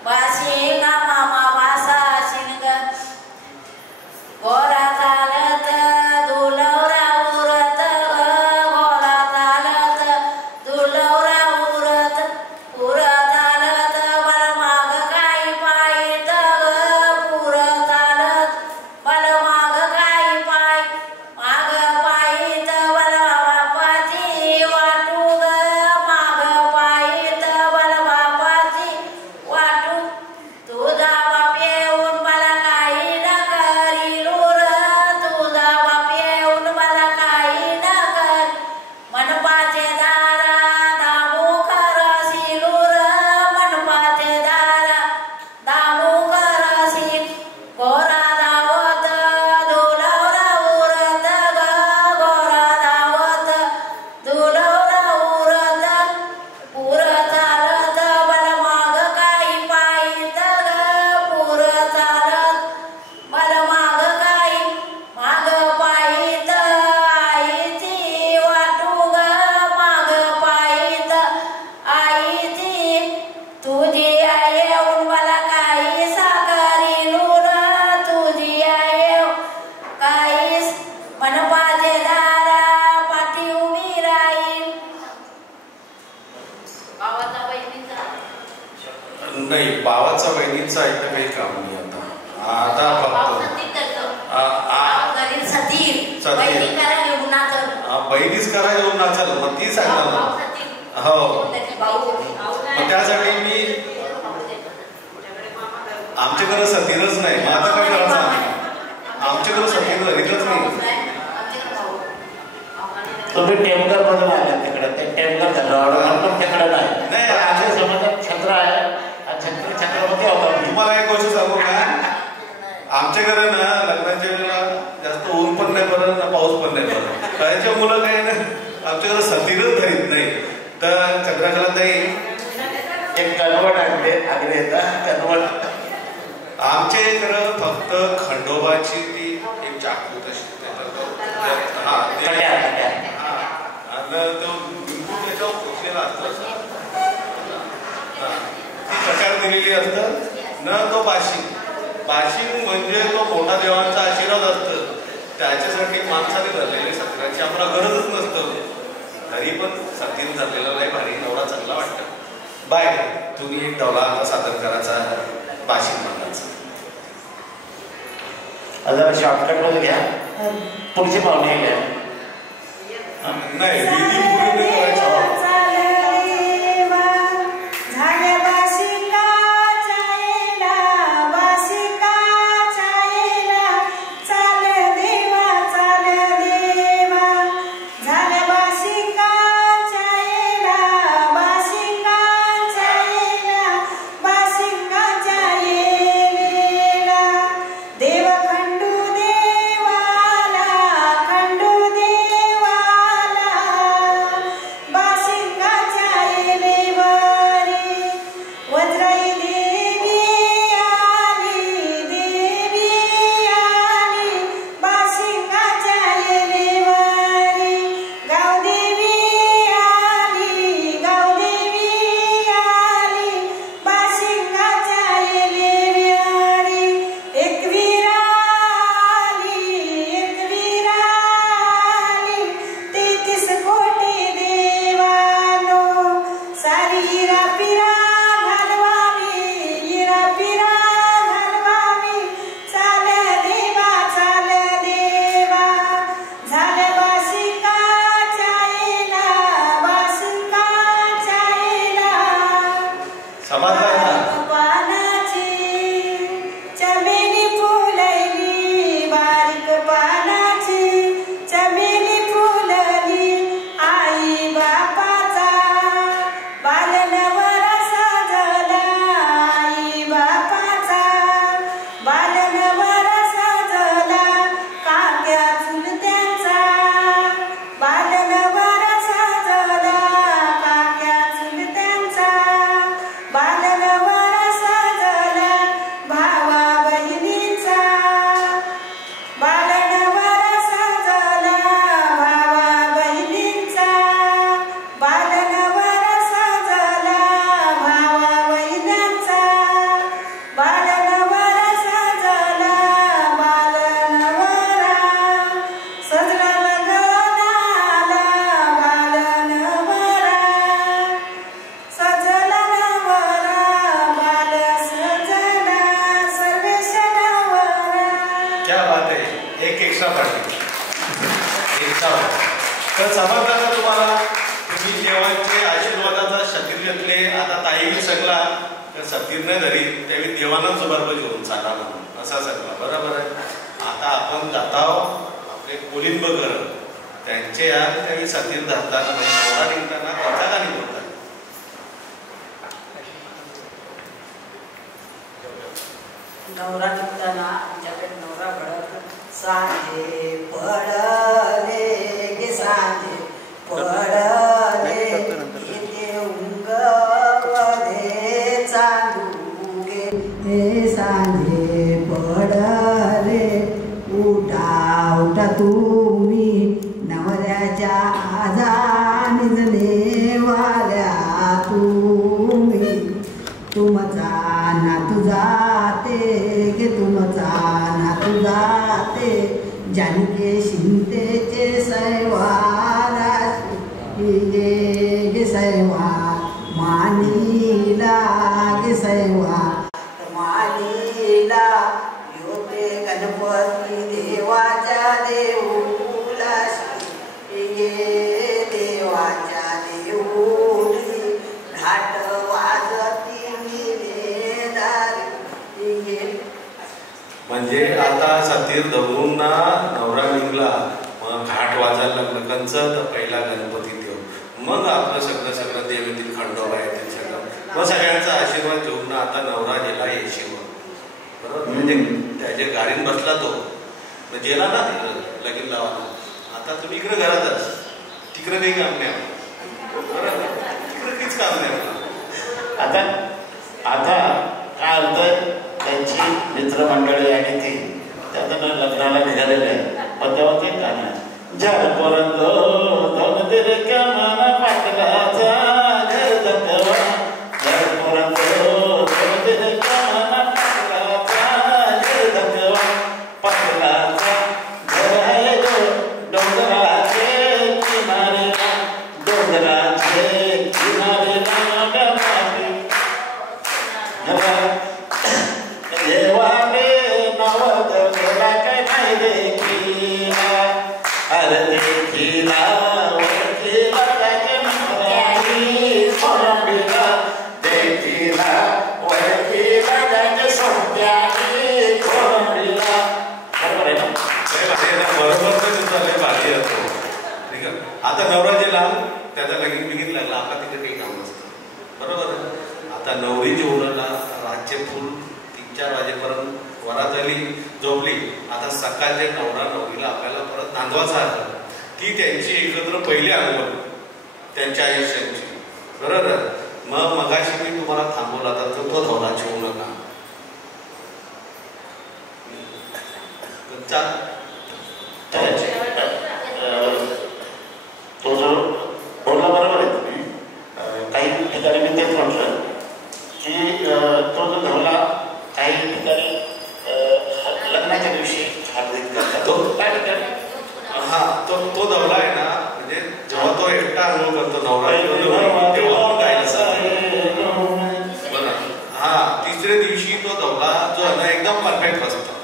वाशिंगा मामा भाषा शिनग गोरा चालत दुलवरा उरत गोरा चालत दुलवरा उरत पुरत आलत बल माग काही पायत पुरत आलत बल माग काही पाय माग पायत बल बापाची वाटू ग माग पायत बल बापाची वाटू तुझा बाप येऊन मला काही न करीलूर तुझा बाप येऊन मला काही न कर मनपाचे दारा दामू करशीलूर मनपाचे दारा दामू करशील गोरा धावत दुलवरा उरत ग गोरा धावत दुलवरा उरत पुरत आलत बल माग काही पायत ग पुरत आलत बल माग काही माग पायत आईची वाटू ग माग पायत आईची तुझी आई येऊन मला काही साकारीलूर तुझी आई येऊन काही मनपाचे दारा पाठी उभी राहील. भावाचा बहिणीचा नाही, भावाचा बहिणीचा इथं काही काम नाही. आता भाव फक्त सतीत करतो. आ- भाव घरी सतीत पहिली करा घेऊन नाचल. पहिलीच करा घेऊन नाचल मग ती सांगणार. हो मग त्यासाठी मी आमच्याकडे सतीरच नाही मग आता काय करायचं आमच्याकडे सतीर धरीतच नाही. तुम्ही टेमघर मधून आले तिकडे ते टेमघर झालं तुमच्याकडे नाही आमच्या समाजात छत्र आहे छत्रपती होता. तुम्हाला एक गोष्ट सांगू का आमच्याकडे ना लग्नाच्या वेळेला जास्त ऊन पण नाही पडत ना पाऊस पण नाही पडत त्याच्या मुलं काय ना आमच्याकडे सतीरच धरीत नाही. तर चंद्रकला ताई एक कनवट आणले आग्रे कनवट आमच्या इकडं फक्त खंडोबाची ती एक चाकू तशी प्रकार दिलेली असत न तो बाशिंग म्हणजे तो मोठा देवांचा आशीर्वाद असतं त्याच्यासाठी माणसाने धरलेली सत्याची आम्हाला गरजच नसतं. तरी पण सतीन धरलेला लय भारी नवरा चांगला वाटतं. बाय तुम्ही एक डवला आता सादर करायचा बाशिंग म्हणण्याचा जरा शॉर्टकट मध्ये घ्या पुढची पाहुणे घ्या. नाही दीदी पूर्ण करायचं तर समजलं का तुम्हाला तुम्ही देवांचे आशीर्वादाचा शतीर घेतले आता ताई सगळा तर सतीर नाही धरी त्यावेळी देवानाच बरोबर घेऊन चाला म्हणून असा सगळा बरोबर आहे. आता आपण जाता आपले कोलिंब कर त्यांचे या त्यावेळी सतीर धरताना म्हणजे नवरा निघताना त्याचा गाणी बोलतात. नवरा निघताना आमच्याकडे नवरा भडक सांजे पडले गे सांजे पडले येते उंगवले चांदू गे हे सांजे पडले उठा उठा तुम्ही नवऱ्याच्या आजानी जणे वाल्या तुम्ही तुमचा नातू जाते गे तुमचा नातू जाते जानके शिंते वाजायला लागलं कंच तर पहिला गणपती देव, मग आपलं सगळं देव येतील, खंडोबा येतील सगळं, मग सगळ्यांचा आशीर्वाद घेऊन ना आता नवरा गेला येशीवर, बरोबर. म्हणजे त्याच्या गाडीत बसला तो गेला ना लगीन लावायला, आता तुम्ही इकडे घरातच, तिकडे काही काम नाही बरोबर, तिकडे काहीच काम नाही आता काय होतं, त्यांची मित्रमंडळी आणि ती त्यात लग्नाला निघालेले आहे, पण तेव्हा ते गाणं झाडपर्यंत पाटलाचा घर दकवा, झाडपर्यंत पाटलाचा घर दकवा, पाटलाचा घर आहे डोंगराचे किनारेला, डोंगराचे किनारेला देवाने नवद गेला काय नाही देखीला, अरे देखीला ओळखीला त्याचे मंत्र्यानी कोलंबीला, देखीला ओळखीला त्याचे सोट्यानी कोलंबीला. बरोबर आहे ना? बरोबर चाललंय भाजी असतो. ठीक आहे. आता नवरा गेला, त्याचा लगीन बिगीन लागला, आपला तिथे काही काम नसतं, बरोबर. आता नवरी जेवणाला रातचे फुल 3-4 वाजेपर्यंत वरात आली, झोपली. आता सकाळचे नवरा नवरीला आपल्याला परत नांदवायचं आहे, ती त्यांची एकत्र पहिली अनुभव त्यांच्या आयुष्याची, बरोबर. मगाशी मी तुम्हाला थांबवला तर तो धवला जेवू नका, तो जो बोलला बरोबर आहे तुम्ही. काही ठिकाणी मी तेच म्हटलं की तो जो धवला काही ठिकाणी लग्नाच्या दिवशी हार्दिक करतात, तो काय ठिकाणी हा तो धवला आहे ना, म्हणजे जेव्हा तो एकटा अनुभव करतो नवरा तेव्हा गायला बघा. हा तिसऱ्या दिवशी तो धवला जो आहे ना एकदम परफेक्ट असतो.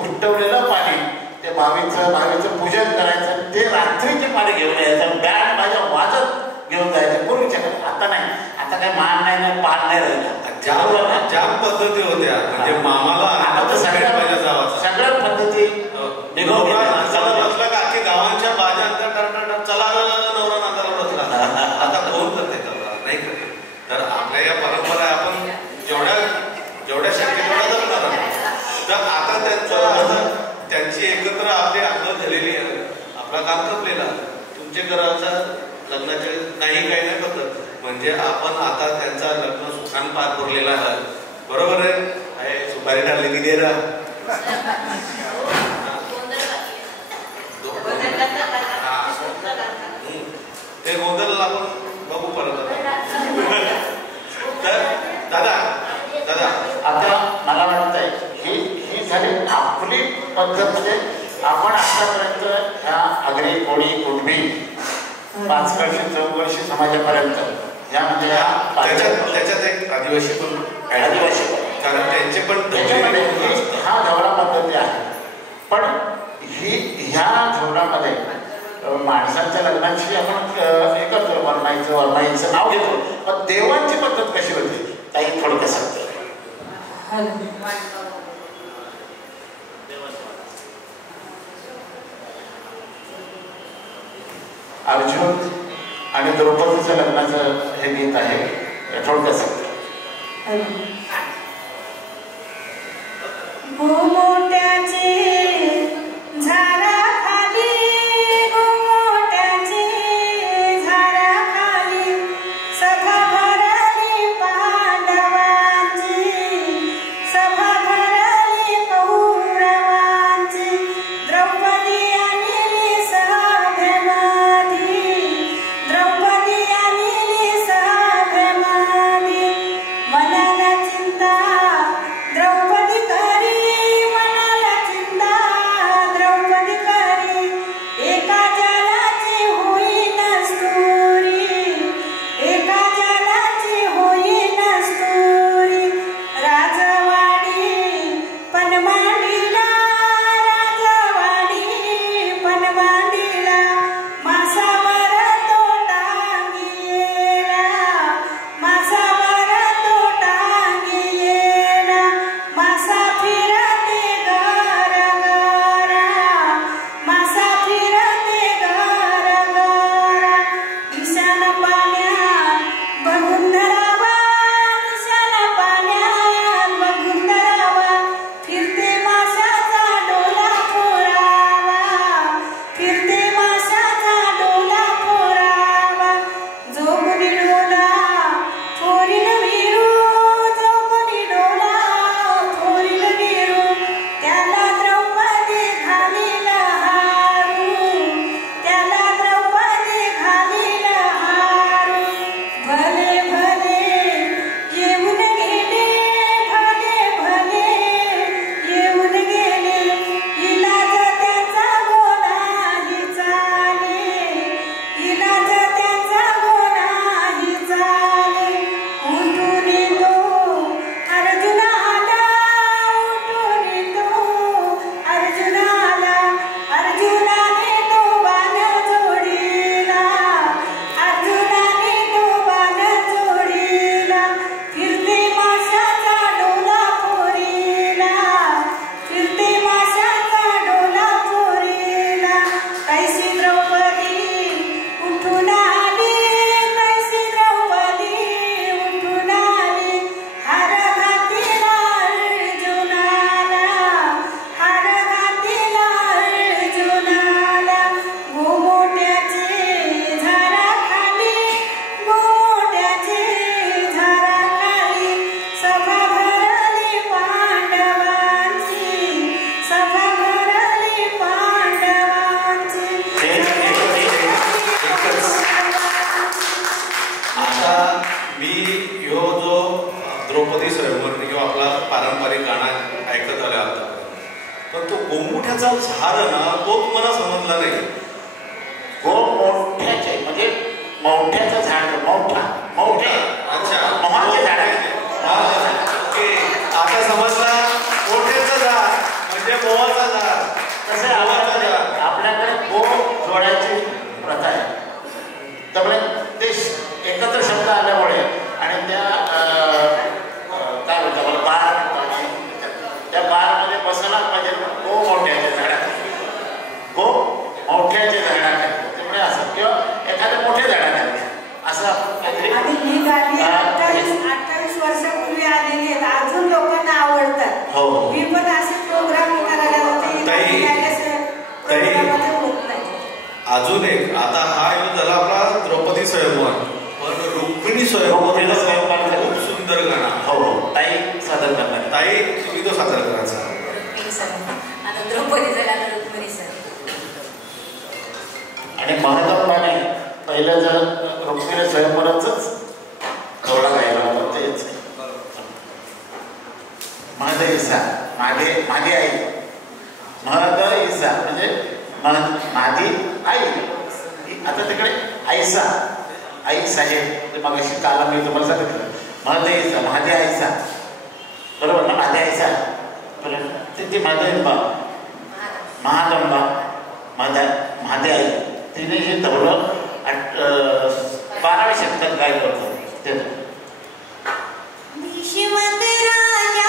उष्टवलेलं पाणी ते भावीचं पूजन करायचं, ते रात्रीचे पाणी घेऊन यायचं, बँड माझ्या वाजत घेऊन जायचं पूर्वीच्या. आता नाही, आता काय मान नाही, पान नाही राहिला, जाम पद्धती होत्या. म्हणजे मामाला आता सगळ्या पद्धती बसला का की गावांच्या बाजा चला नवरा नांदाला बसला. आता कोण करते नाही करते. तर आपल्या या परंपरा आपण जेवढ्या शक्य तर आता त्यांची एकत्र आपली अंगण झालेली आहे, आपला काम कपलेला. तुमचे घराचा लग्नाचे नाही काही नाही पद्धत, म्हणजे आपण आता त्यांचा लग्न सुखान पार पुरलेला आहे, बरोबर आहे. सुपारी टाळली की दे ते गोंधळ आपण बघू परत. तर दादा आता मला वाटतंय ही झाली आपली पद्धत. म्हणजे आपण आतापर्यंत ह्या आगरी कोळी कुणबी 5 वर्ष 4 वर्ष समाजापर्यंत यामध्ये त्याच्यात एक आदिवासी कारण त्यांचे पण हा धवला पद्धती आहे. पण ह्या धवलामध्ये माणसांच्या लग्नाची आपण हे करतो, वरमाईचं नाव घेतो, पण देवांची पद्धत कशी होती ताई थोडक्यात सांगतो. अर्जुन आणि द्रौपदीच्या लग्नाचं हे गीत आहे थोडक्यात मोठ्याचे झाडाखाली मोठ्याचे झाडाखाली सभा भरली पांडवांची सभा भरली कौरवांची द्रौपदी आणली सभेमध्ये द्रौपदी आणली सभेमध्ये मनाला चिंता द्रौपदी करी मनाला चिंता द्रौपदी करी एका जलाची होईन स्तुरी एका जलाची होईन स्तुरी राजवाडी पनमांडीला राजवाडी पनमांडीला मासावर तो टांगियेला मासावर तो टांगियेला मासा फिरते गरगरा मासा फिरते गरगरा ईशान पाण्यात बघून धरावा ईशान पाण्यात बघून धरावा फिरते माशाचा डोला फोरावा फिरते माशाचा डोला फोरावा जो कोणी डोला फोरील विरू जो कोणी डोला फोरील विरू त्याला द्रौपदी घालील हारू त्याला द्रौपदी घालील हारू भले भले येऊन गेले भले भले येऊन गेले इलाज त्याचा गोनाही चाले इलाज त्याचा गोनाही चाले उठून येतो अर्जुन आला उठून येतो अर्जुन आला अर्जुनाने तो बाण जोडीला अर्जुनाने तो बाण जोडीला फिरते माशाचा डोला फोरीला फिरते माशाचा डोला फोरीला कैसी द्रौपदी उठून आली कैसी द्रौपदी उठून आली हार घातीला अर्जुनाला हार घातीला अर्जुनाला गोमोट्याचे झाडाखाली गोमोट्याचे झाडाखाली सभा भरली पांडवांची सभा भरली पांडवांची आता मी ह्यो जो द्रौपदी स्वयंवर किंवा आपला पारंपरिक गाणं ऐकत आलो आता पण तो गोमुठ्याचा झाड ना तो तुम्हाला समजला नाही मोठ्याचे म्हणजे मोठ्याचं झाड मोठा मोठे अच्छा मोहाचे झाड आहे. ओके आता समजला मोठ्याचं झाड म्हणजे मोहाचा झाड तसे मोहाचा झाड आपल्याकडे गो जोडायची प्रथा आहे त्यामुळे ते एकत्र शब्द आल्यामुळे आणि त्या काय म्हणतात मला बार त्या बारमध्ये बसला पाहिजे गो मोठ्याच्या झाडाखाली गो मोठ्याच्या झाडाखाली त्यामुळे असं किंवा एखाद्या मोठ्या झाडाखाली असं आणि ही गाणी 28 वर्षापूर्वी आलेली आहेत अजून लोकांना आवडतात हो मी पण असे प्रोग्राम करायला होते प्रोग्राममध्ये होत नाही अजून एक आता हा योग झाला आपला द्रौपदी स्वयंवर पण रुक्मिणी स्वयंवर खूप सुंदर गाणं हो ताई सादर करणार ताई तुम्ही तो सादर करायचा आता द्रौपदी झाला तर रुक्मिणी सर आणि महादेवाने पहिलं जर रुक्मिणी स्वयंवरच थोडा गायला होता तेच महद ईसा मागे मागे आई महद ईसा म्हणजे माझी आई आता तिकडे आईसा आई साहेब मगाशी काला मी तुम्हाला सांगितलं महद ईसा महादे आईसा बरोबर ना महादे आईसा ती महादेवा महादंबा महादे आई तिने हे धवलं 12व्या शतकात गायलं होतं ते श्रीमंत राजा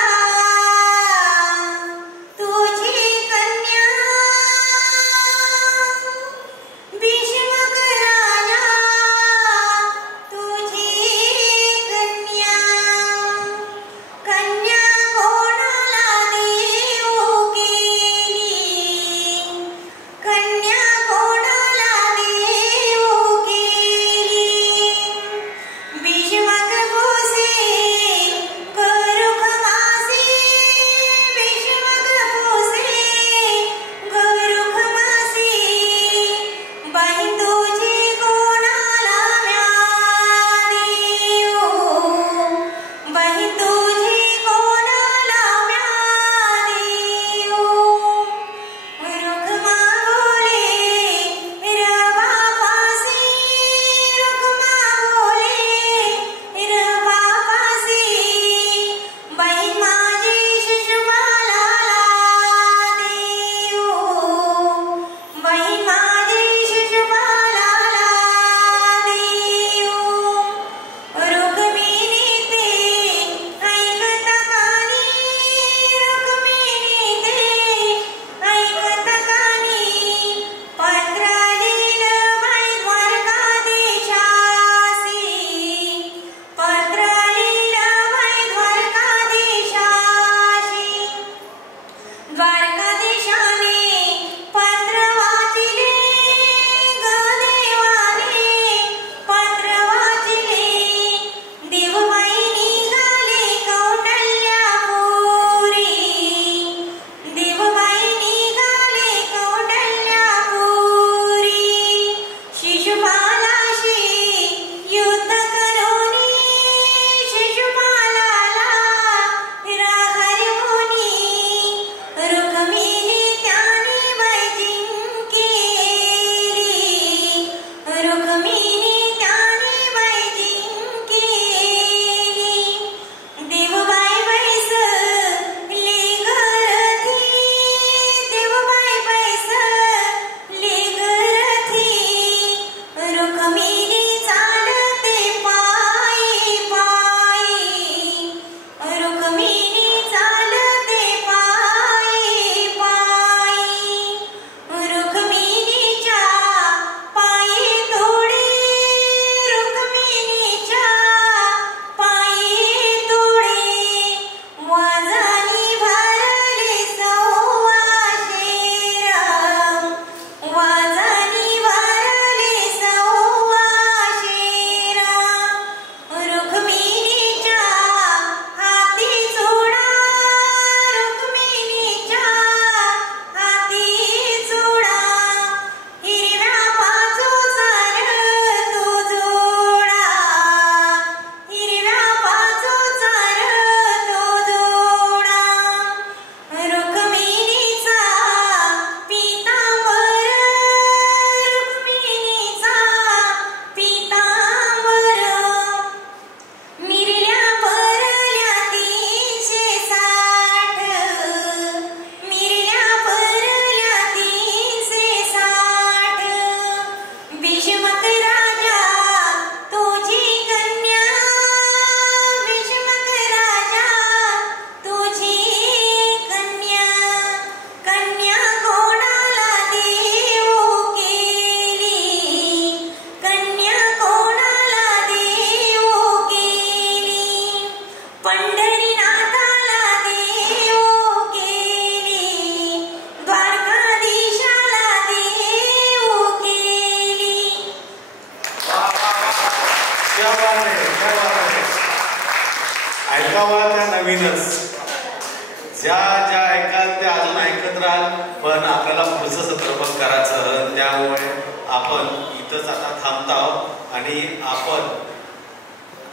ह्या ज्या ऐकाल ते अजून ऐकत राहाल, पण आपल्याला पुढचं सत्र पण करायचं. त्यामुळे आपण इथंच आता थांबत आहोत आणि आपण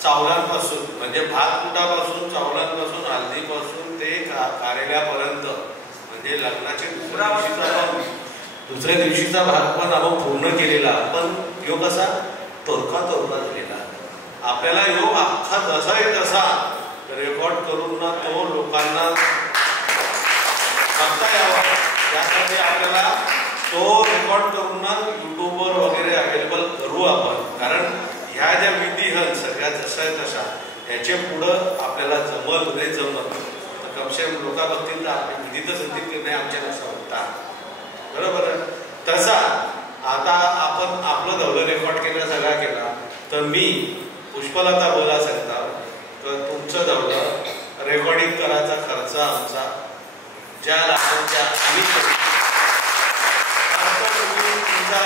चावलांपासून म्हणजे भात कुटापासून, चावलांपासून, हळदीपासून ते कार्यालयापर्यंत म्हणजे लग्नाचे दुसऱ्या दिवशीचा भाग पण आपण पूर्ण केलेला. पण यो कसा तोरका झालेला. आपल्याला यो अख्खा जसा आहे तसा रेकॉर्ड करून ना तो लोकांना बघता यावा यासाठी आपल्याला तो रेकॉर्ड करून ना युट्यूबवर वगैरे अवेलेबल करू आपण. कारण ह्या ज्या विधी आहेत सगळ्या जशा आहे तशा याच्या पुढं आपल्याला जमल नाही जमल तर कमशे लोक बघतील तर आपल्या विधीतच होतील की नाही आमच्या लक्षात होता. बरोबर आहे. तसा आता आपण आपलं धवलं रेकॉर्ड केलं सगळा केला तर मी पुष्पलता बोला सांगता तर तुमचं धवलं रेकॉर्डिंग करायचा खर्च आमचा ज्या लाखांच्या आम्ही तुमचा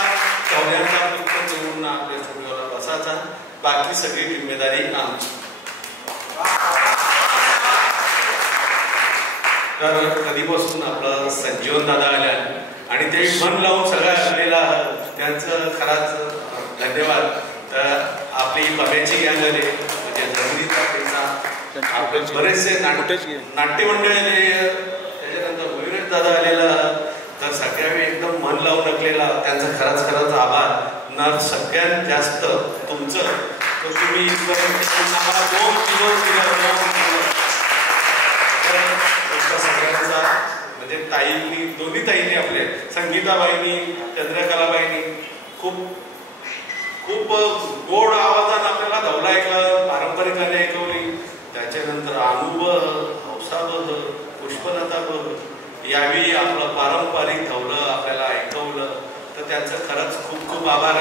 धवल्यांचा पुस्तक देऊन आपल्या स्टुडिओला बसायचा. बाकी सगळी जिम्मेदारी आमची. तर कधीपासून आपलं संजीवन दादा आल्या आणि ते मन लावून सगळं आलेला त्यांचं खराच धन्यवाद. तर आपली पब्याची गँग आले म्हणजे जमिनीचा पैसा आपले बरेचसे नाट्य मंडळ आले त्याच्यानंतर भुईरज दादा आलेला तर सगळ्या वेळी एकदम मन लावून टाकलेला त्यांचा खराच आभार. ना सगळ्यात जास्त तुमचं तर तुम्ही आम्हाला 2 किलो सगळ्यांचा म्हणजे ताईंनी दोन्ही ताईंनी आपले संगीताबाईंनी चंद्रकलाबाईंनी खूप खूप गोड आवाजात आपल्याला धवला ऐकलं, पारंपरिक गाणी ऐकवली. त्याच्यानंतर अनुभव हौसाबह पुष्पलताबह यावेळी आपलं पारंपरिक धवलं आपल्याला ऐकवलं तर त्यांचं खरंच खूप खूप आभार.